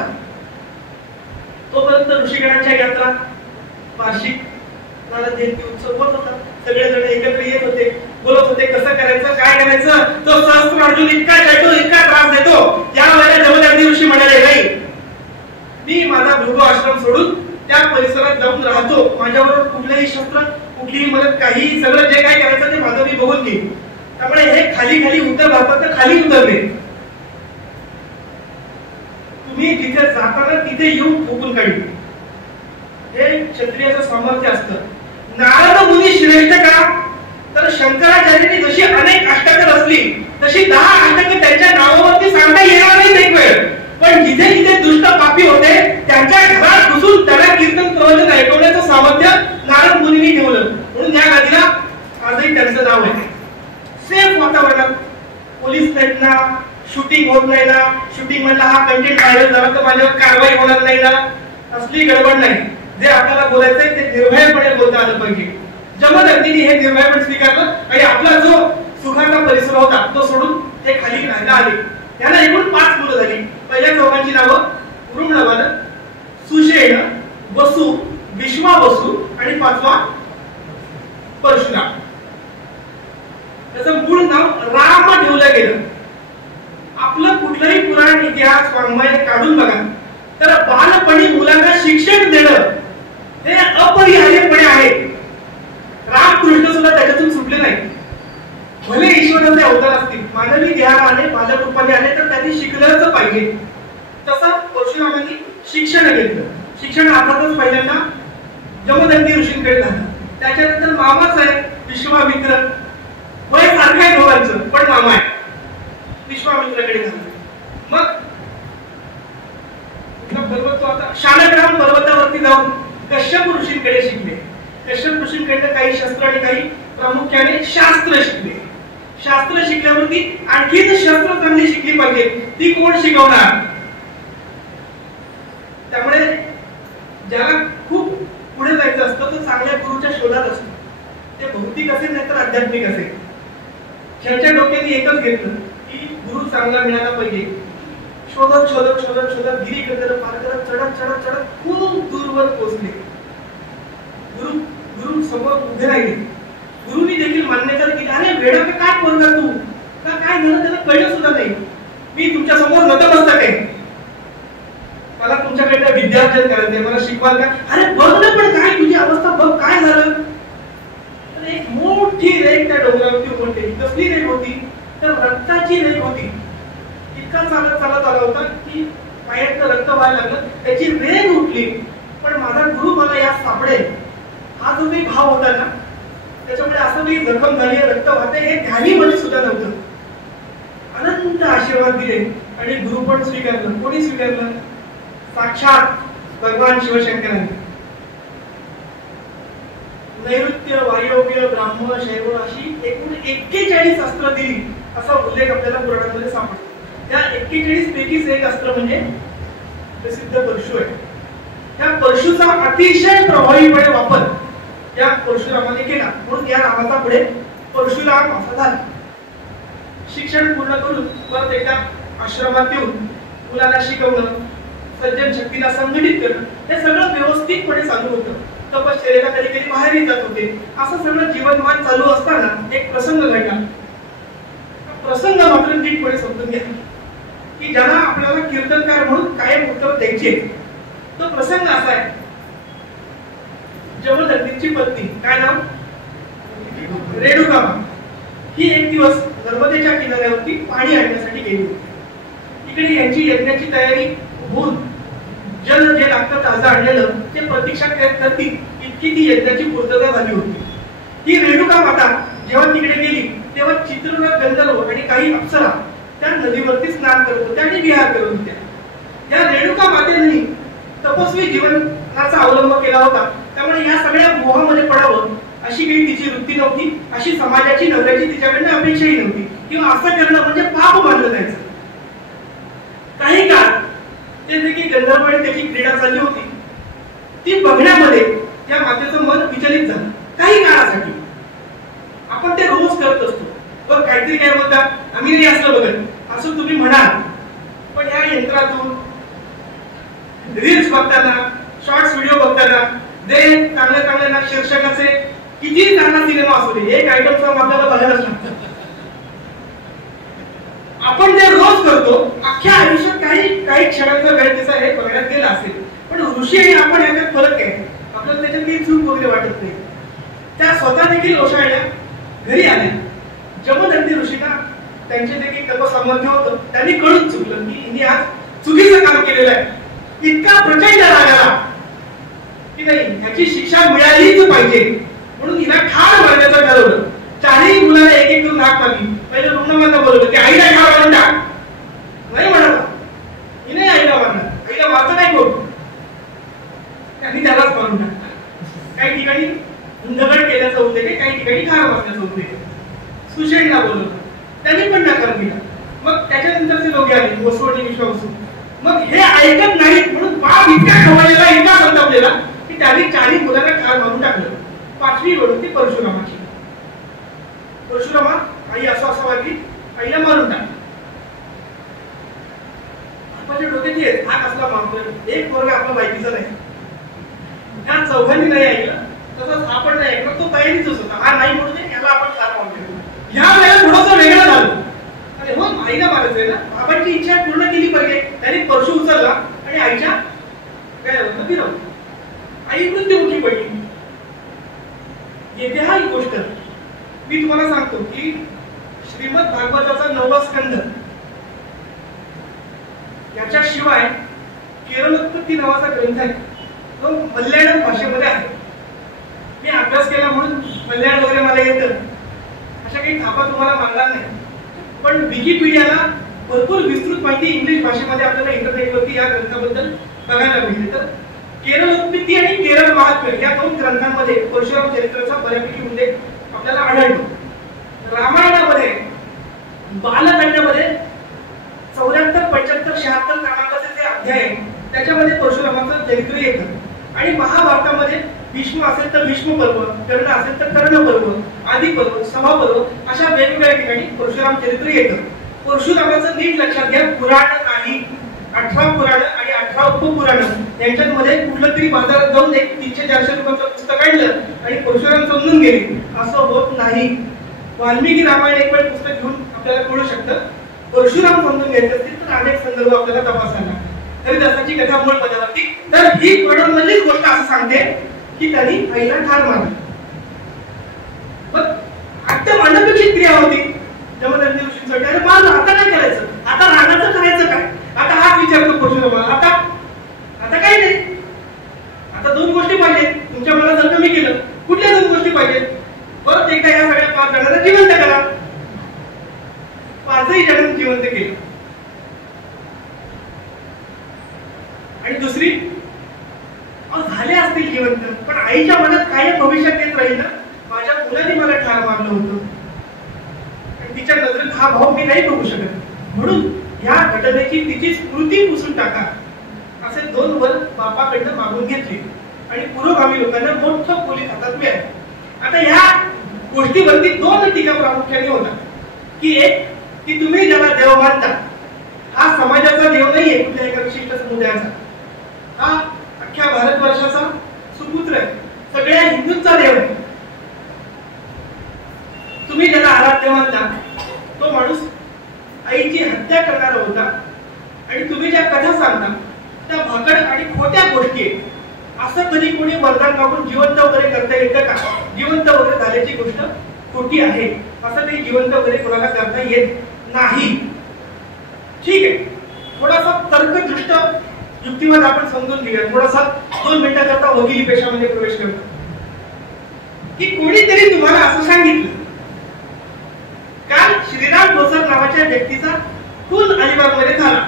तोपर्यंत ऋषीगणांच्या यात्रा वार्षिक नारद जयंती उत्सव होत होता. सगळेजण एकत्र येत होते, बोलत होते कसं करायचं काय करायचं. तो सहस्त्र अर्जुन इतका जातो इतका त्रास देतो. यावेळेला जमदग्नी ऋषी म्हणाले नाही, मी माझा भृगु आश्रम सोडून त्या परिसरात जाऊन राहतो. माझ्याबरोबर कुठलेही शस्त्र कुठलीही मदत काही सगळं जे काय करायचं ते माझं मी बघून घेईन. त्यामुळे हे खाली खाली उत्तर भारतात खाली उतरले. तुम्ही जिथे जाताना तिथे येऊन ठोकून काढली. हे क्षत्रियाचं सामर्थ्य असतं. नारद मुनी श्रेष्ठ का? तर शंकराचार्यांनी जशी अनेक अष्टाकर असली तशी 10 अष्टके त्यांच्या नावावरती सांगता येणार नाहीत एक वेळ, पण जिथे जिथे दुष्ट पापी होते त्यांच्या घरात घुसून त्यांना कीर्तन प्रवचन ऐकवण्याचं सामर्थ्य नारद मुनींनी ठेवलं. म्हणून या गादीला आजही त्यांचं नाव आहे. सेफ वातावरणात, पोलीस नाहीत ना, शूटिंग होत नाही ना, शूटिंग मधला हा कंटेंट व्हायरल झाला तर माझ्यावर कारवाई होणार नाही ना, असली गडबड नाही. जे आपल्याला बोलायचंय ते निर्भयपणे बोलता आलं पाहिजे. जमदग्नीने हे निर्भयपणे स्वीकारलं आणि आपला जो सुखाचा परिसर होता तो सोडून ते खाली राहायला आले. याला एकूण 5 मुलं झाली. पहिल्या चौघांची नावं उरुमनवाद, सुषेण, वसु, विश्वा वसु आणि 5वा परशुराम. त्याचं मूळ नाव राम ठेवलं गेलं. आपलं कुठलंही पुराण इतिहास वाङ्मय काढून बघा तर बालपणी मुलांना शिक्षण देणं हे अपरिहार्यपणे आहे. रामकृष्ण सुद्धा त्याच्यातून सुटले नाही. भले ईश्वराचे अवतार असतील, मानवी देहाने बालक रूपाने आले तर त्यांनी शिकलंच पाहिजे. तसं परशुरामांनी शिक्षण घेतलं. शिक्षण अर्थातच पहिल्यांदा जमदग्नी ऋषींकडे झालं. त्याच्यानंतर मामाच आहे विश्वामित्र. वय सारखं आहे दोघांचं पण मामा आहे. विश्वामित्राकडे झालं. मग पर्वत आता शालग्राम पर्वतावरती जाऊन कश्यप ऋषींकडे शिकले. कश्यप ऋषींकडे काही शस्त्र आणि काही प्रामुख्याने शास्त्र शिकले. शास्त्र शिकल्यावरती आणखीन शस्त्र चांगली शिकली पाहिजे, ती कोण शिकवणार? त्यामुळे ज्याला खूप पुढे जायचं असतं तो चांगल्या गुरुच्या शोधात असतो. ते भौतिक असेल नाही तर आध्यात्मिक असेल. त्यांच्या डोक्याने एकच घेतलं की गुरु चांगला मिळाला पाहिजे. शोधत शोधत शोधत शोधत गिरीकंदर पार करत चढत चढत चढत खूप दूरवर पोहोचले. गुरु समोर उभे राहिले. गुरुनी देखील मान्यता केली, अरे वेडा का काय बोलला तू, का काय झालं त्याला कळलं सुद्धा नाही. मी तुमच्या समोर नतमस्तक आहे. मला तुमच्याकडे विद्यार्जन करायचंय, मला शिकवाल का? अरे बघ ना, पण काय तुझी अवस्था बघ, काय झालं? एक मोठी रेख त्या डोंगरावरती उमटली. कसली रेख होती? तर रक्ताची रेख होती. इतका चालत चालत आला होता की पायात रक्त व्हायला लागलं. त्याची रेख उठली. पण माझा गुरु मला यात सापडेल हा जो काही भाव होता ना, त्याच्यामुळे असं काही जखम झाली, रक्त वाहते हे ध्यानीमध्ये सुद्धा नव्हतं. अनंत आशीर्वाद दिले आणि गुरु पण स्वीकारलं. कोणी स्वीकारलं? साक्षात भगवान शिवशंकरांनी. नैऋत्य, वायव्य, ब्राह्मण, शैव अशी एकूण 41 अस्त्र दिली असा उल्लेख आपल्याला पुराणामध्ये सापडतो. त्या 41 पैकीच एक अस्त्र म्हणजे प्रसिद्ध परशु आहे. त्या परशुचा अतिशय प्रभावीपणे वापर या परशुरामाने केला. म्हणून या नावाचा पुढे परशुराम असा झाला. शिक्षण पूर्ण करून परत एकदा आश्रमात येऊन मुलांना शिकवणं, सज्जन शक्तीला संघटित करणं हे सगळं व्यवस्थितपणे चालू होतं. तपश्चर्येला कधी कधी बाहेरही जात होते. असं सगळं जीवनमान चालू असताना एक प्रसंग घडला. प्रसंग मात्र नीटपणे समजून घ्या की ज्याला आपल्याला कीर्तनकार म्हणून कायम उत्तर द्यायचे. तो प्रसंग असा आहे, जमदग्नीची पत्नी, काय नाव? रेणुका, ही एक दिवस नर्मदेच्या किनाऱ्यावरती पाणी आणण्यासाठी गेली होती. इकडे यांची यज्ञाची तयारी होऊन जल जे लागतं ताजं आणलेलं ते प्रतीक्षा करतील इतकी ती यज्ञाची पूर्तता झाली होती. ही रेणुका माता जेव्हा तिकडे गेली तेव्हा चित्ररथ गंधर्व आणि काही अप्सरा त्या नदीवरती स्नान करत होत्या आणि विहार करत होत्या. या रेणुका मातेने तपस्वी जीवनाचा अवलंब केला होता. त्यामुळे या सगळ्या मोहामध्ये पडावं अशी काही तिची वृत्ती नव्हती. अशी समाजाची नवऱ्याची तिच्याकडनं अपेक्षाही नव्हती. किंवा असं करणं म्हणजे पाप मानलं जायचं. काही काळ ते देखील गंधर्व आणि त्याची क्रीडा चालली होती. ती बघण्यामध्ये या मातेचं मन विचलित झालं काही काळासाठी. आपण ते रोज करत असतो. बघ काहीतरी काय बोलता, आम्ही नाही असलं बघत असं तुम्ही म्हणाल. पण या यंत्रातून रील्स बघताना, शॉर्ट्स व्हिडिओ बघताना, जे चांगले चांगले ना शीर्षकाचे किती चांगला सिनेमा असू दे, एक आयटम सॉन्ग आपल्याला बघायलाच लागतं. आपण ते रोज करतो. अख्ख्या आयुष्यात काही क्षणांचा वेळ त्याचा हे बघण्यात गेला असेल. पण ऋषी आणि आपण याच्यात फरक आहे. आपल्याला त्याच्यात काही चूक वगैरे वाटत नाही. त्या स्वतः देखील ओशाळल्या घरी आल्या. जमदग्नी ऋषींना त्यांचे देखील तपसामर्थ्य होतं. त्यांनी कळून चुकलं की हिने आज चुकीचं काम केलेलं आहे. इतका प्रचंड राग आला की नाही ह्याची शिक्षा मिळालीच पाहिजे. म्हणून हिला ठार मारण्याचं ठरवलं. चारही मुलाला एक एक करून हाक मारली. पहिले रुग्णवाहिका बोलतो की आईला ठार मारून टाक, नाही म्हणाला, मी नाही आईला मारणार, आईला मारता नाही कोण, त्यांनी त्यालाच मारून टाकला. काही ठिकाणी दगड केल्याचं होते, काही ठिकाणी ठार मारण्याचं होते. सुशेणला बोलवलं, त्यांनी पण नकार दिला. मग त्याच्यानंतरचे लोक आले वसू आणि विश्वासू. मग हे ऐकत नाहीत म्हणून बाप इतक्या खवळलेला, इतका संतापलेला की त्यांनी 40 मुलांना ठार मारून टाकलं. 5वी वेळ होती परशुरामाची. परशुरामा आई असं वागली, आईला मारून टाकलं. आपल्या डोक्यात येत हा कसला मारतोय, एक पोरगा आपला बायकीचा नाही, ह्या चौघांनी नाही ऐकलं, तसंच आपण नाही ऐकलं, तो तयारीच होता, हा नाही म्हणून याला आपण ठार मारून टाकलं. ह्या वेळेला थोडंसं वेगळं झालं. अरे हो, आईला मारायचंय ना, बाबांची इच्छा पूर्ण केली पाहिजे. त्याने परशु उचलला आणि आईच्या गळ्यावरनं फिरवलं. आई मृत्युमुखी पडली. येथे हा ही गोष्ट मी तुम्हाला सांगतो की श्रीमद भागवताचा 9वा स्कंद, याच्याशिवाय केरळोत्पत्ती नावाचा ग्रंथ आहे, तो मल्याळम भाषेमध्ये आहे. मी अभ्यास केला म्हणून मल्याळम वगैरे मला येतं, अशा काही थापा तुम्हाला मानणार नाही. पण विकिपीडियाला भरपूर विस्तृत माहिती इंग्लिश भाषेमध्ये आपल्याला इंटरनेटवरती या ग्रंथाबद्दल बघायला मिळते. तर केरळोत्पत्ती आणि केरळ महात्म्य या 2 ग्रंथांमध्ये परशुराम चरित्राचा बऱ्यापैकी उल्लेख आपल्याला आढळतो. रामायणामध्ये बालकांडामध्ये 74, 75, 76 क्रमांकाचे जे अध्याय आहे त्याच्यामध्ये परशुरामाचं चरित्र येतं. आणि महाभारतामध्ये भीष्म असेल तर भीष्म पर्व, कर्ण असेल तर कर्ण पर्व, आदी पर्व, सभा पर्व, अशा वेगवेगळ्या ठिकाणी परशुराम चरित्र येतं. परशुरामाचं नीट लक्षात घ्या, पुराण नाही. 18 पुराण आणि 18 उपपुराण यांच्यामध्ये कुठलं तरी बाजारात जाऊन एक 300-400 रुपयाचं पुस्तक आणलं आणि परशुराम समजून गेले असं होत नाही. वाल्मिकी रामायण एक वेळ पुस्तक घेऊन आपल्याला कळू शकतं. परशुराम समजून घ्यायचे असतील तर अनेक संदर्भ आपल्याला तपासायला लागतात. तरी त्याची कथा मूळ पदावरती. तर ही पुराणांमधलीच गोष्ट असं सांगते की त्यांनी आईला ठार मारलं. पण आता मानवपेक्षित क्रिया होती. जमदग्नी ऋषींसाठी अरे मारलं, आता काय करायचं, आता रानाचं करायचं काय, आता हा विचारतो परशुरामाला. आता काय नाही, आता 2 गोष्टी पाहिजेत तुमच्या मनात. जर कमी केलं, कुठल्या 2 गोष्टी पाहिजेत? परत एकदा या सगळ्या 5 जणांना जिवंत करा. 5ही जणांना जिवंत केलं. आणि दुसरी, झाले असतील जिवंत, पण आईच्या मनात काय भविष्यात येत राहील ना, माझ्या मुलाने मला ठार मारलं होतं आणि तिच्या नजरेत हा भाव मी नाही बघू शकत, म्हणून ह्या घटनेची तिची स्मृती पुसून टाका, असे 2 वर बापाकडनं मागून घेतले. आणि पुरोगामी लोकांना मोठं पोलीस हातात मिळालं. आता ह्या गोष्टीवरती 2 टीका प्रामुख्याने होतात. की एक, की तुम्ही ज्याला देव मानता हा समाजाचा देव नाहीये, कुठल्या एका विशिष्ट समुदायाचा, हा अख्ख्या भारतवर्षाचा सुपुत्र आहे, सगळ्या हिंदूंचा देव आहे. तुम्ही ज्याला आराध्य मानता तो माणूस आईची हत्या करणारा होता. आणि तुम्ही ज्या कथा सांगता त्या भाकड आणि खोट्या गोष्टी आहेत. असं कधी कोणी वरदान मागून जिवंत वगैरे करता येतं का? जिवंत वगैरे झाल्याची गोष्ट खोटी आहे. असं काही जिवंत वगैरे कोणाला करता येत नाही. ठीक आहे, थोडासा तर्कदृष्ट युक्तिवाद आपण समजून घेऊया. थोडासा 2 मिनिटाकरता वकिली पेशामध्ये प्रवेश करतो. की कोणीतरी तुम्हाला असं सांगितलं, काल श्रीराम ठोसर नावाच्या व्यक्तीचा खून अलिबागमध्ये झाला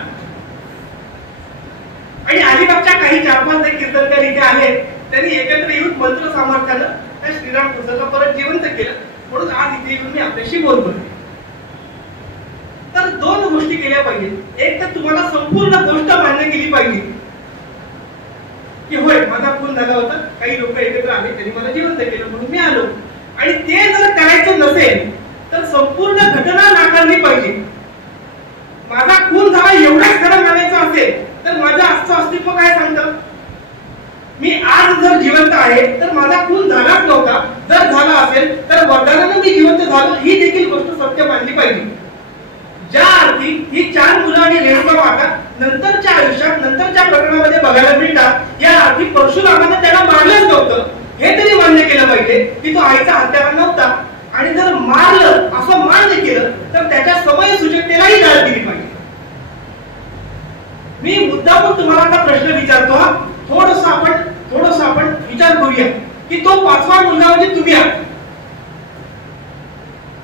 आणि अलिबागच्या काही 4-5 कीर्तनकार इथे आहेत, त्यांनी एकत्र येऊन मंत्र सामर्थ्यानं त्या श्रीराम ठोसरला परत जिवंत केलं, म्हणून आज इथे येऊन मी आपल्याशी बोलतोय. तर 2 गोष्टी केल्या पाहिजेत. एक तर तुम्हाला संपूर्ण गोष्ट मान्य केली पाहिजे की होय माझा खून झाला होता, काही लोक एकत्र आले, त्यांनी मला जिवंत केलं म्हणून मी आलो. आणि ते जर करायचं नसेल तर संपूर्ण घटना नाकारली पाहिजे. माझा खून झाला एवढाच खरं मानायचं असेल तर माझं आजचं अस्तित्व काय सांगतं? मी आज जर जिवंत आहे तर माझा खून झालाच नव्हता. जर झाला असेल तर वरदानानं मी जिवंत झालो, ही देखील गोष्ट सत्य मानली पाहिजे. ज्या अर्थी ही 4 मुलं आणि रेणुका माता नंतरच्या आयुष्यात, नंतरच्या प्रकरणामध्ये बघायला मिळतात, या अर्थी परशुरामाने त्याला मारलंच नव्हतं हे तरी मान्य केलं पाहिजे की तो आईचा हत्यारा नव्हता. आणि जर मारलं असं मान्य केलं तर त्याच्या समयसूचकतेलाही डाळ दिली पाहिजे. मी मुद्दामून तुम्हाला आता प्रश्न विचारतो. थोडस आपण विचार करूया की तो 5वा मुलगा म्हणजे तुम्ही आहात.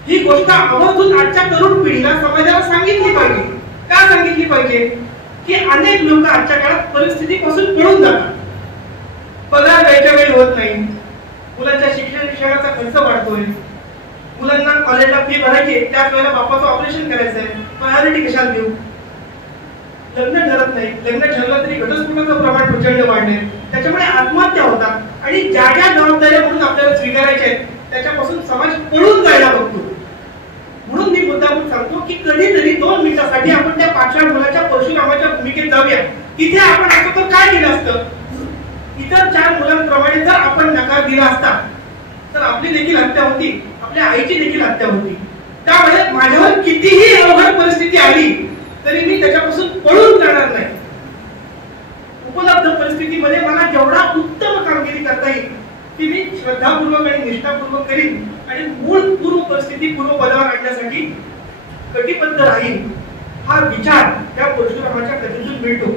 ही गोष्ट आवर्जून आजच्या तरुण पिढीला समाजाला सांगितली पाहिजे. का सांगितली पाहिजे की अनेक लोक आजच्या काळात परिस्थितीपासून पळून जातात. पगार वेळच्या वेळी होत नाही, मुलांच्या शिक्षणाचा खर्च वाढतोय, मुलांना कॉलेजला फी भरायची, त्याच वेळेला बापाचं ऑपरेशन करायचं आहे, प्रायोरिटी कशाला देऊ. लग्न ठरत नाही, लग्न ठरलं तरी घटस्फोटाचं प्रमाण प्रचंड वाढणे, त्याच्यामुळे आत्महत्या होतात आणि ज्या ज्या जबाबदाऱ्या म्हणून आपल्याला स्वीकारायच्या आहेत त्याच्यापासून समाज पळून जायला बघतो. म्हणून मी मुद्दामून सांगतो की कधीतरी 2 मिनिटांसाठी आपण त्या 5व्या मुलाच्या परशुरामाच्या भूमिकेत जाऊया. तिथे आपण असतो तर काय केलं असतं? इतर 4 मुलांप्रमाणे जर आपण नकार दिला असता तर आपली देखील हत्या होती, आपल्या आईची देखील हत्या होती. त्यामुळे माझ्यावर कितीही अवघड परिस्थिती आली तरी मी त्याच्यापासून पळून जाणार नाही. उपलब्ध परिस्थितीमध्ये मला जेवढा उत्तम कामगिरी करता येईल ती मी श्रद्धापूर्वक आणि निष्ठापूर्वक करीन आणि मूळ पूर्व परिस्थिती पूर्वपदावर आणण्यासाठी कटिबद्ध राहील. हा विचार त्या परशुरामाच्या कथेतून मिळतो.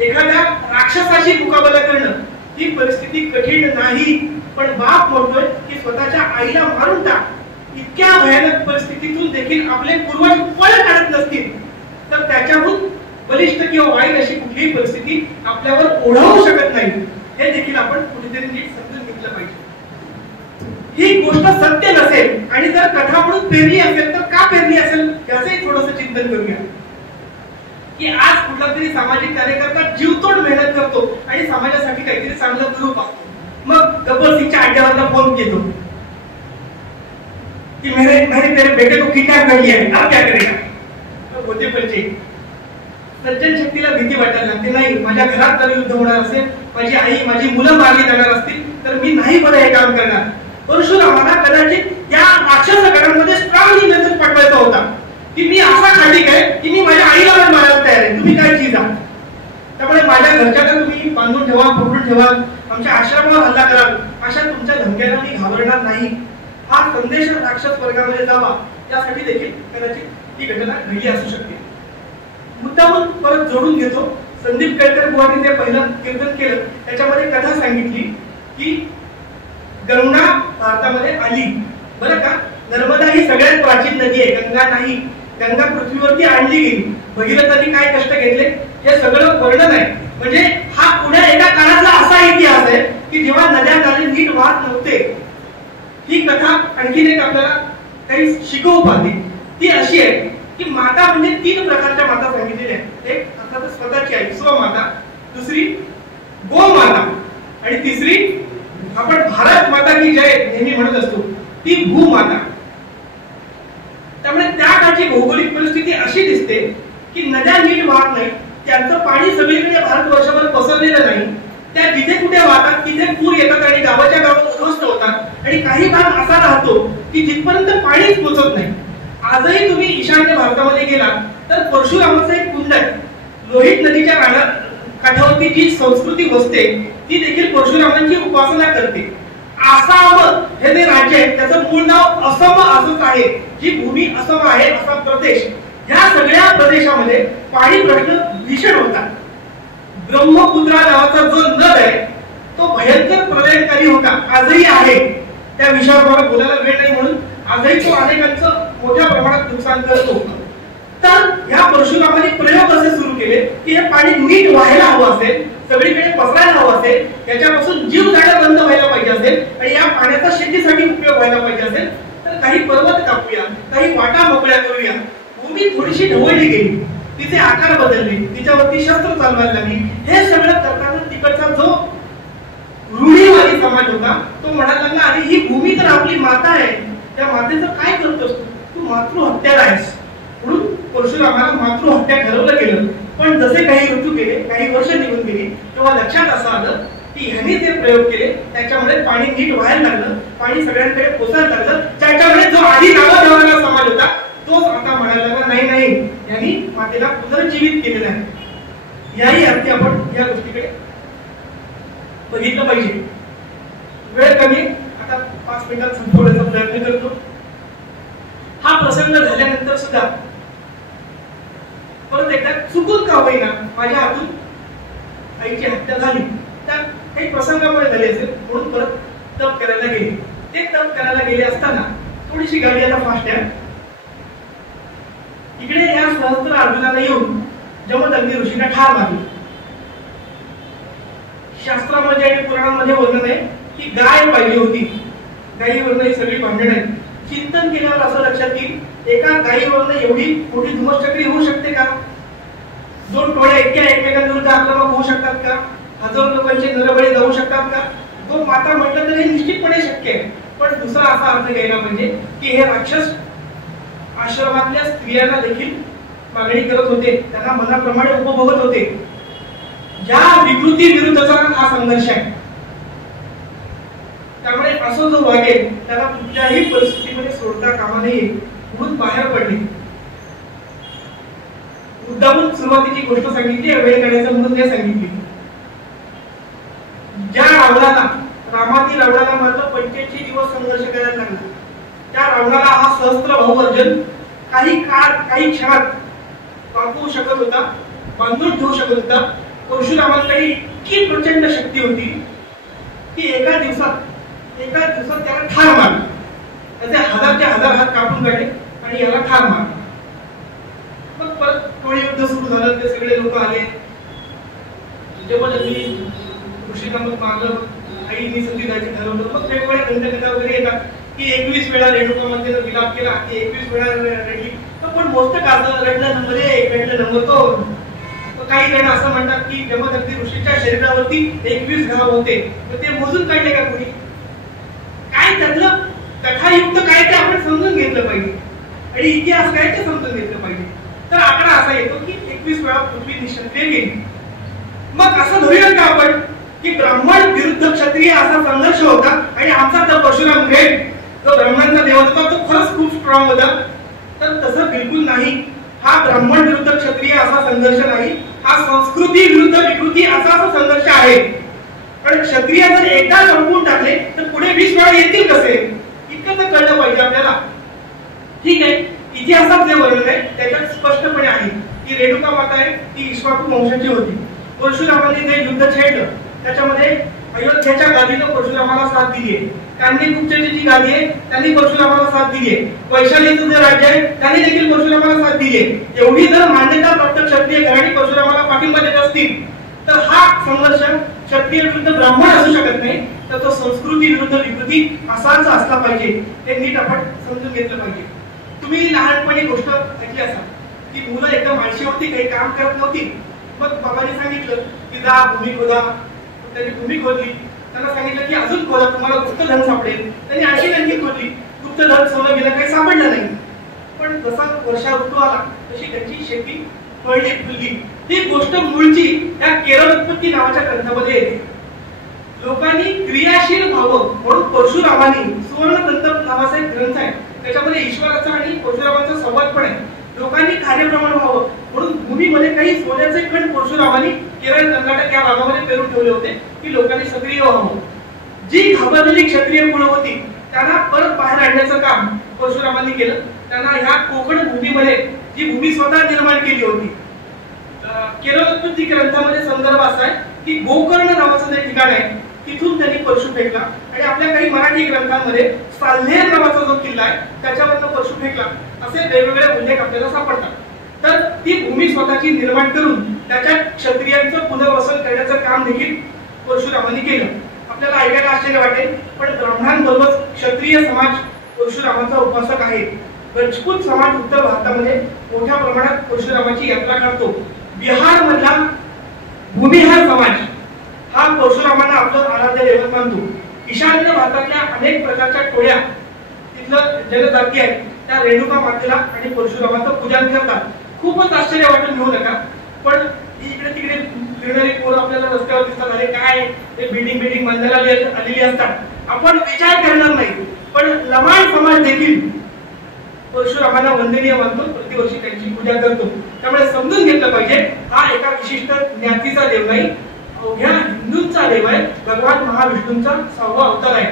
एखाद्या राक्षसाशी मुकाबला करणं ही परिस्थिती कठीण नाही, पण बाप म्हणतोय की स्वतःच्या आईला मारून टाक. इतक्या भयानक परिस्थितीतून देखील आपले पूर्वज पळ काढत नसतील तर त्याच्याहून बलिष्ठ किंवा वाईट अशी कुठलीही परिस्थिती आपल्यावर ओढवू शकत नाही. हे देखील आपण कुठेतरी नीट समजून घेतलं पाहिजे. ही गोष्ट सत्य नसेल आणि जर कथा म्हणून पेरली असेल तर का पेरली असेल याचंही थोडंसं चिंतन करूया. की आज कुठला तरी सामाजिक कार्यकर्ता जीवतोड मेहनत करतो आणि समाजासाठी काहीतरी चांगलं करू पाहतो. मग गब्बर सिंगच्या अड्ड्यावरला फोन घेतो कि मैंने तेरे बेटे को किडनॅप कर लिया है, आप क्या करेगा? होते पंचे सज्जन शक्तीला भीती वाटायला लागते. नाही, माझ्या घरात जर युद्ध होणार असेल, माझी आई माझी मुलं मारली जाणार असतील तर मी नाही बरं हे काम करणार. परशुरामाला कदाचित या राक्षस गणांमध्ये स्ट्रॉंगली मेसेज पाठवायचा होता की मी असा खाली आहे की मी माझ्या आईला मारायला तयार आहे, तुम्ही काय चीज आहात. त्यामुळे माझ्या घरच्यांना तुम्ही बांधून ठेवा, पकडून ठेवा, आमच्या आश्रमावर हल्ला कराल, अशा तुमच्या धमक्यांना मी घाबरणार नाही. हा संदेश राक्षस वर्गामध्ये जावा यासाठी देखील कदाचित ही घटना घडली असू शकते. मुद्दामून परत जोडून घेतो. संदीप केळकर बुवांनी जे पहिलं कीर्तन केलं त्याच्यामध्ये कथा सांगितली की गंगा भारतामध्ये आली, बरं का. नर्मदा ही सगळ्यात प्राचीन नदी आहे, गंगा नाही. गंगा पृथ्वीवरती आणली गेली. भगीरथांनी काय कष्ट घेतले हे सगळं वर्णन आहे. म्हणजे हा पुढे एका काळातला असा इतिहास आहे की जेव्हा नद्या नाले नीट वाहत नव्हते. ही कथा आणखीन एक आपल्याला काही शिकवू पाहते. ती अशी आहे की माता म्हणजे 3 प्रकारच्या माता सांगितलेल्या आहेत. एक अर्थात स्वतःची आई स्वमाता, दुसरी गोमाता आणि तिसरी आपण भारत माता की जय नेहमी म्हणत असतो ती भूमाता. त्यामुळे त्या काळची भौगोलिक परिस्थिती अशी दिसते की नद्या नीट वाहत नाही, त्यांचं पाणी सगळीकडे भारतवर्षभर पसरलेलं नाही. त्या जिथे कुठे वाहतात तिथे पूर येतात आणि गावाच्या गावात उद्ध्वस्त होतात आणि काही भाग असा राहतो की जिथपर्यंत पाणीच पोचत नाही. आजही तुम्ही ईशान्य भारतामध्ये गेलात तर परशुरामाचं एक कुंड आहे. लोहित नदीच्या काठावरती जी संस्कृती वसते ती देखील परशुरामांची उपासना करते. आसाम हे जे राज्य आहे त्याचं मूळ नाव असम असंच आहे. जी भूमी असम आहे, असा प्रदेश, या सगळ्या प्रदेशामध्ये पाणी प्रश्न भीषण होता. ब्रह्मपुत्रा नावाचा जो नद आहे तो भयंकर प्रलयकारी होता, आजही आहे. त्या विषयावर मला बोलायला वेळ नाही म्हणून आजही तो अनेकांचं मोठ्या प्रमाणात नुकसान करतो. तर या परशुरामाने प्रयोग असे सुरू केले की हे पाणी नीट व्हायला हवं असेल, सगळीकडे पसरायला हवं असेल, याच्यापासून जीव जाणं बंद व्हायला पाहिजे असेल आणि या पाण्याचा शेतीसाठी उपयोग व्हायला पाहिजे असेल तर काही पर्वत कापूया, काही वाटा मोकळ्या करूया. भूमी थोडीशी ढवळली गेली, तिचे आकार बदलले, तिच्यावरती शस्त्र चालवायला लागली. हे सगळं करताना तिकडचा जो रूढीवादी समाज होता तो म्हणायला लागला अरे ही भूमी तर आपली माता आहे, त्या मातेचं काय करतोस तू मातृहत्यारा आहेस. म्हणून परशुरामाला मातृहत्या ठरवलं गेलं. पण जसे काही ऋतू गेले, काही वर्ष निघून गेली तेव्हा लक्षात असं आलं की ह्यांनी जे प्रयोग केले त्याच्यामुळे पाणी नीट व्हायला लागलं, पाणी सगळ्यांकडे पोचायला लागलं. त्याच्यामुळे जो आधी नावं ठेवणारा समाज होता तोच आता म्हणायला लागला नाही नाही यांनी मातेला पुनर्जीवित केलेलं आहे. याही अर्थी आपण या गोष्टीकडे बघितलं पाहिजे. वेळ कमी, आता 5 मिनिटात संपवण्याचा प्रयत्न करतो. हा प्रसंग झाल्यानंतर सुद्धा परत एकदा चुकून का होईना माझ्या हातून आईची हत्या झाली. त्या काही प्रसंगामुळे झाले असेल म्हणून परत तप करायला गेले. ते तप करायला गेले असताना थोडीशी गाडी आता फास्ट आहे. इकडे या सहस्त्र अर्जुनाला येऊन जमदग्नी ऋषीला ठार मारली. शास्त्रामध्ये आणि पुराणामध्ये वर्णन आहे की गाय पाहिजे होती. गायीवरनं ही सगळी भांडण आहे. चिंतन केल्यावर असं लक्षात येईल एका गायीवरनं एवढी मोठी धुमश्चक्री होऊ शकते का? दोन टोळ्या एकमेकांविरुद्ध आक्रमक होऊ शकतात का? हजारो लोकांचे नरबळी जाऊ शकतात का? तो माता म्हटलं तर हे निश्चितपणे शक्य आहे. पण दुसरा असा अर्थ घ्यायला म्हणजे की हे राक्षस आश्रमातल्या स्त्रियांना देखील मागणी करत होते, त्यांना मनाप्रमाणे उपभोगत होते. या विकृती विरुद्धचा हा संघर्ष आहे. त्यामुळे असं जो वागेल त्याला कुठल्याही परिस्थितीमध्ये सोडता कामा नये म्हणून बाहेर पडले. मुद्दामून सुरुवातीची गोष्ट सांगितली, वेळ काढायचा म्हणून नाही सांगितली. ज्या रामातील रावणाला मात्र 85 दिवस संघर्ष करायला लागला. त्या रावणाला हा सहस्त्र भाऊ अर्जुन काही क्षणात वाचवू शकत होता, बांधून ठेवू शकत होता. परशुरामांकडे इतकी प्रचंड शक्ती होती की एका दिवसात त्याला ठार मारला. त्याचे हजारचे हजार हात कापून काढले आणि याला ठार मारला. मग परत टोळी युद्ध सुरू झालं. ते सगळे लोक आले. जमदग्नी ऋषीला मग मारलं. आईनी संधी जायची ठरवलं. मग वेगवेगळ्या दंडकथा वगैरे येतात की 21 वेळा रेणुका मातेनं विलाप केला, की 21 वेळा रडली. पण मोस्ट काजं रडलं नंबर 1, रडलं नंबर 2. काही जण असं म्हणतात की जमदग्नी ऋषीच्या शरीरावरती 21 घाव होते. तर ते मोजून काढले का कोणी? काय त्यातलं कथायुक्त काय ते आपण समजून घेतलं पाहिजे आणि इतिहास काय ते समजून घेतलं पाहिजे. तर आकडा असा येतो की 21 वेळा पृथ्वी निशक्रिय गेली. मग असं धरूया का आपण की ब्राह्मण विरुद्ध क्षत्रिय असा संघर्ष होता आणि आमचा तर परशुराम ग्रेट जो ब्राह्मणांचा देव होता तो खरंच खूप स्ट्रॉंग होता? तर तसं बिलकुल नाही. हा ब्राह्मण विरुद्ध क्षत्रिय असा संघर्ष नाही. हा संस्कृती विरुद्ध विकृती असा संघर्ष आहे. पण क्षत्रिय जर एकदा संपवून टाकले तर पुढे 20 वेळा येतील कसे? इतकं तर कळलं पाहिजे आपल्याला. ठीक आहे, इतिहासात जे वर्णन आहे त्याच्यात स्पष्टपणे आहे की रेणुका माता आहे ती इक्ष्वाकू वंशाची होती. परशुरामाने जे युद्ध छेडलं त्याच्यामध्ये अयोध्येच्या गादीनं परशुरामाला साथ दिली आहे. कांदीकुब्जेची जी गादी आहे त्यांनी परशुरामाला साथ दिली आहे. वैशालीचं जे राज्य आहे त्यांनी देखील परशुरामाला साथ दिली आहे. एवढी जर मान्यता प्राप्त क्षत्रिय घराणी परशुरामाला पाठिंबा देत असतील तर हा संघर्ष क्षत्रिय विरुद्ध ब्राह्मण असू शकत नाही, तर तो संस्कृती विरुद्ध विकृती असाच असला पाहिजे. हे नीट आपण समजून घेतलं पाहिजे. तुम्ही लहानपणी गोष्ट ऐकली असाल की मुलं एकदम माणशीवरती काही काम करत नव्हती. मग बाबांनी सांगितलं की जा भूमी खोदा. त्यांनी भूमी खोदली. त्यांना सांगितलं की अजून खोदा, तुम्हाला गुप्तधन सापडेल. त्यांनी आणखी खोदली. गुप्तधन सोनं गेलं, काही सापडलं नाही. पण जसा वर्षा ऋतू आला तशी त्यांची शेती फळली फुलली. ही गोष्ट मूळची त्या केरळ उत्पत्ती नावाच्या ग्रंथामध्ये येते. लोकांनी क्रियाशील व्हावं म्हणून परशुरामांनी सुवर्णतंत्र नावाचा एक ग्रंथ आहे, त्याच्यामध्ये ईश्वराचा आणि परशुरामांचा संवाद पण आहे. लोकांनी कार्यप्रमाण व्हावं म्हणून भूमीमध्ये काही सोन्याचे खंड परशुरामांनी केरळ कर्नाटक या भागामध्ये पेरून ठेवले होते की लोकांनी सक्रिय व्हावं. जी घाबरलेली क्षत्रिय मुलं होती त्यांना परत बाहेर आणण्याचं काम परशुरामांनी केलं. त्यांना ह्या कोकण भूमीमध्ये जी भूमी स्वतः निर्माण केली होती. केरळ उत्पत्ती ग्रंथामध्ये संदर्भ असा आहे की गोकर्ण नावाचं जे ठिकाण आहे तिथून त्यांनी परशु फेकला. आणि आपल्या काही मराठी ग्रंथांमध्ये साल्हेर नावाचा जो किल्ला आहे त्याच्यावरनं परशु फेकला असे वेगवेगळे उल्लेख आपल्याला सापडतात. तर ती भूमी स्वतःची निर्माण करून त्याच्यात क्षत्रियांचं पुनर्वसन करण्याचं काम देखील परशुरामांनी केलं. आपल्याला ऐकायला आश्चर्य वाटेल पण ब्राह्मणांबरोबर क्षत्रिय समाज परशुरामाचा उपासक आहे. राजपूत समाज उत्तर भारतामध्ये मोठ्या प्रमाणात परशुरामाची यात्रा करतो. बिहार मधला भूमिहार समाज हा परशुरामांना आपलं आराध्य दैवत मानतो. ईशान्य भारतातल्या अनेक प्रकारच्या टोळ्या तिथलं जनजाती आहेत त्या रेणुका मातेला आणि परशुरामाचं पूजन करतात. खूपच आश्चर्य वाटून घेऊ नका. पण इकडे तिकडे फिरणारी पोरं आपल्याला रस्त्यावर दिसतात. अरे काय ते बिल्डिंग बांधायला आलेली असतात. आपण विचार करणार नाही पण लमाण समाज देखील परशुरामांना वंदनीय मानतो, प्रतिवर्षी त्यांची पूजा करतो. त्यामुळे समजून घेतलं पाहिजे हा एका विशिष्ट ज्ञातीचा देव नाही, अवघ्या हिंदूंचा देव आहे. भगवान महाविष्णूंचा 6वा अवतार आहे.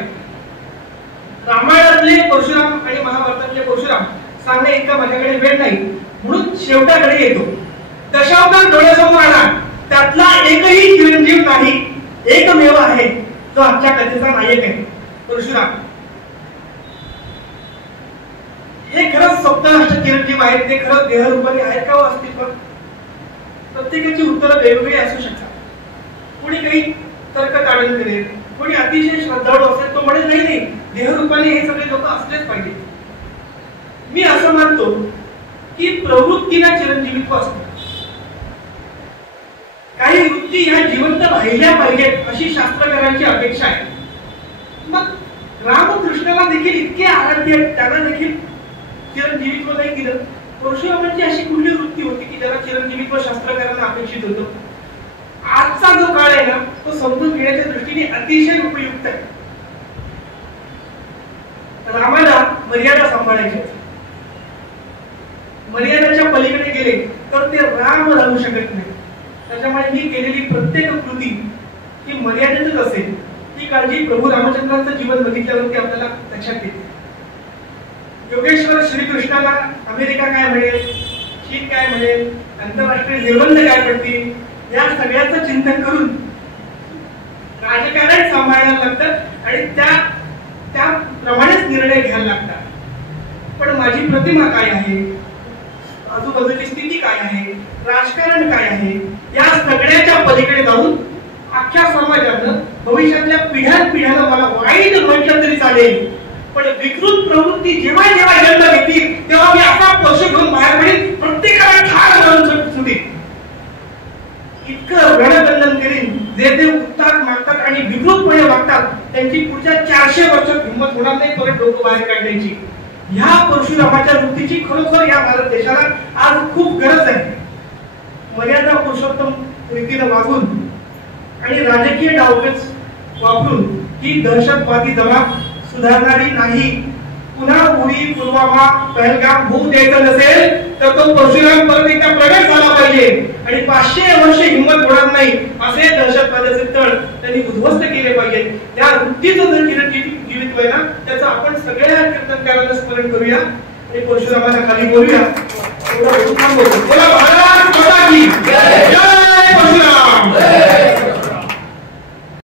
रामायणातले परशुराम आणि महाभारतातले परशुराम सांगणे इतका माझ्याकडे वेळ नाही म्हणून शेवटाकडे येतो. दशावतार डोळ्यासमोर आला त्यातला एकही चिरंजीव नाही, एकमेव आहे जो आमच्या कथेचा नायक आहे परशुराम. सप्तराष्ट्र चिरंजीव आहेत ते खरं देहरूपाने आहेत का अस्तित्वात? प्रत्येकाची उत्तरं वेगवेगळी असू शकतात. कोणी काही तर्क काढून करेल, कोणी अतिशय श्रद्धाळू असेल तो म्हणेल नाही नाही देहरूपाने हे सगळे लोक असलेच पाहिजे. मी असं मानतो की प्रवृत्तीला चिरंजीवित्व असतं. काही वृत्ती ह्या जिवंत राहिल्या पाहिजेत अशी शास्त्रकारांची अपेक्षा आहे. मग रामकृष्णाला देखील इतके आराध्य आहेत, त्यांना देखील चिरंजीवित्व नाही दिलं. परशुरामांची अशी कुठली वृत्ती होती की ज्याला चिरंजीवित्व शास्त्रकारांना अपेक्षित होतं? आजचा जो काळ आहे ना तो समजून घेण्याच्या दृष्टीने अतिशय उपयुक्त आहे. रामाला मर्यादा सांभाळायची, मर्यादेच्या पलीकडे गेले तर ते राम राहू शकत नाही. त्याच्यामुळे मी केलेली प्रत्येक कृती ही मर्यादेतच असेल. ही काळजी प्रभू रामचंद्रांचं जीवन बघितल्यावरती आपल्याला लक्षात येते. योगेश्वर श्रीकृष्णाला अमेरिका काय म्हणेल, चीन काय म्हणेल, आंतरराष्ट्रीय निर्बंध काय पडतील, या सगळ्याचं चिंतन करून राजकारण सांभाळायला लागतं आणि त्याप्रमाणेच निर्णय घ्यायला लागतात. पण माझी प्रतिमा काय आहे, आजूबाजूची स्थिती काय आहे, राजकारण काय आहे, या सगळ्याच्या पलीकडे जाऊन अख्ख्या समाजानं भविष्यातल्या पिढ्यानपिढ्याला मला वाईट म्हटलं तरी चालेल पण विकृत प्रवृत्ती जेव्हा जेव्हा जन्म घेतील तेव्हा मी असा पक्ष घेऊन बाहेर पडेल, प्रत्येकाला ठार मारून सुटेल. इतकं रणकंदन करीन जे ते उत्ताक मागतात आणि विकृतपणे वागतात त्यांची पुढच्या 400 वर्षात हिंमत होणार नाही परत डोकं बाहेर काढण्याची. ह्या परशुरामाच्या वृत्तीची खरोखर या भारत देशाला आज खूप गरज आहे. मर्यादा पुरुषोत्तम रीतीने वागून आणि राजकीय डावपेच वापरून ही दहशतवादी जमात सुधारणारी नाही. पुन्हा उरी, पुलवामा, पहलगाम होऊ द्यायचं नसेल तर तो परशुराम परत एकदा प्रगट झाला पाहिजे आणि 500 वर्ष हिंमत होणार नाही असे दहशतवादाचे तळ त्यांनी उद्ध्वस्त केले पाहिजे. त्या वृत्तीचं जर चिरंजीवित्व आहे ना त्याचं आपण सगळ्या कीर्तनकारांना स्मरण करूया आणि परशुरामाला खाली बोलूया. बोला भारत माता की जय.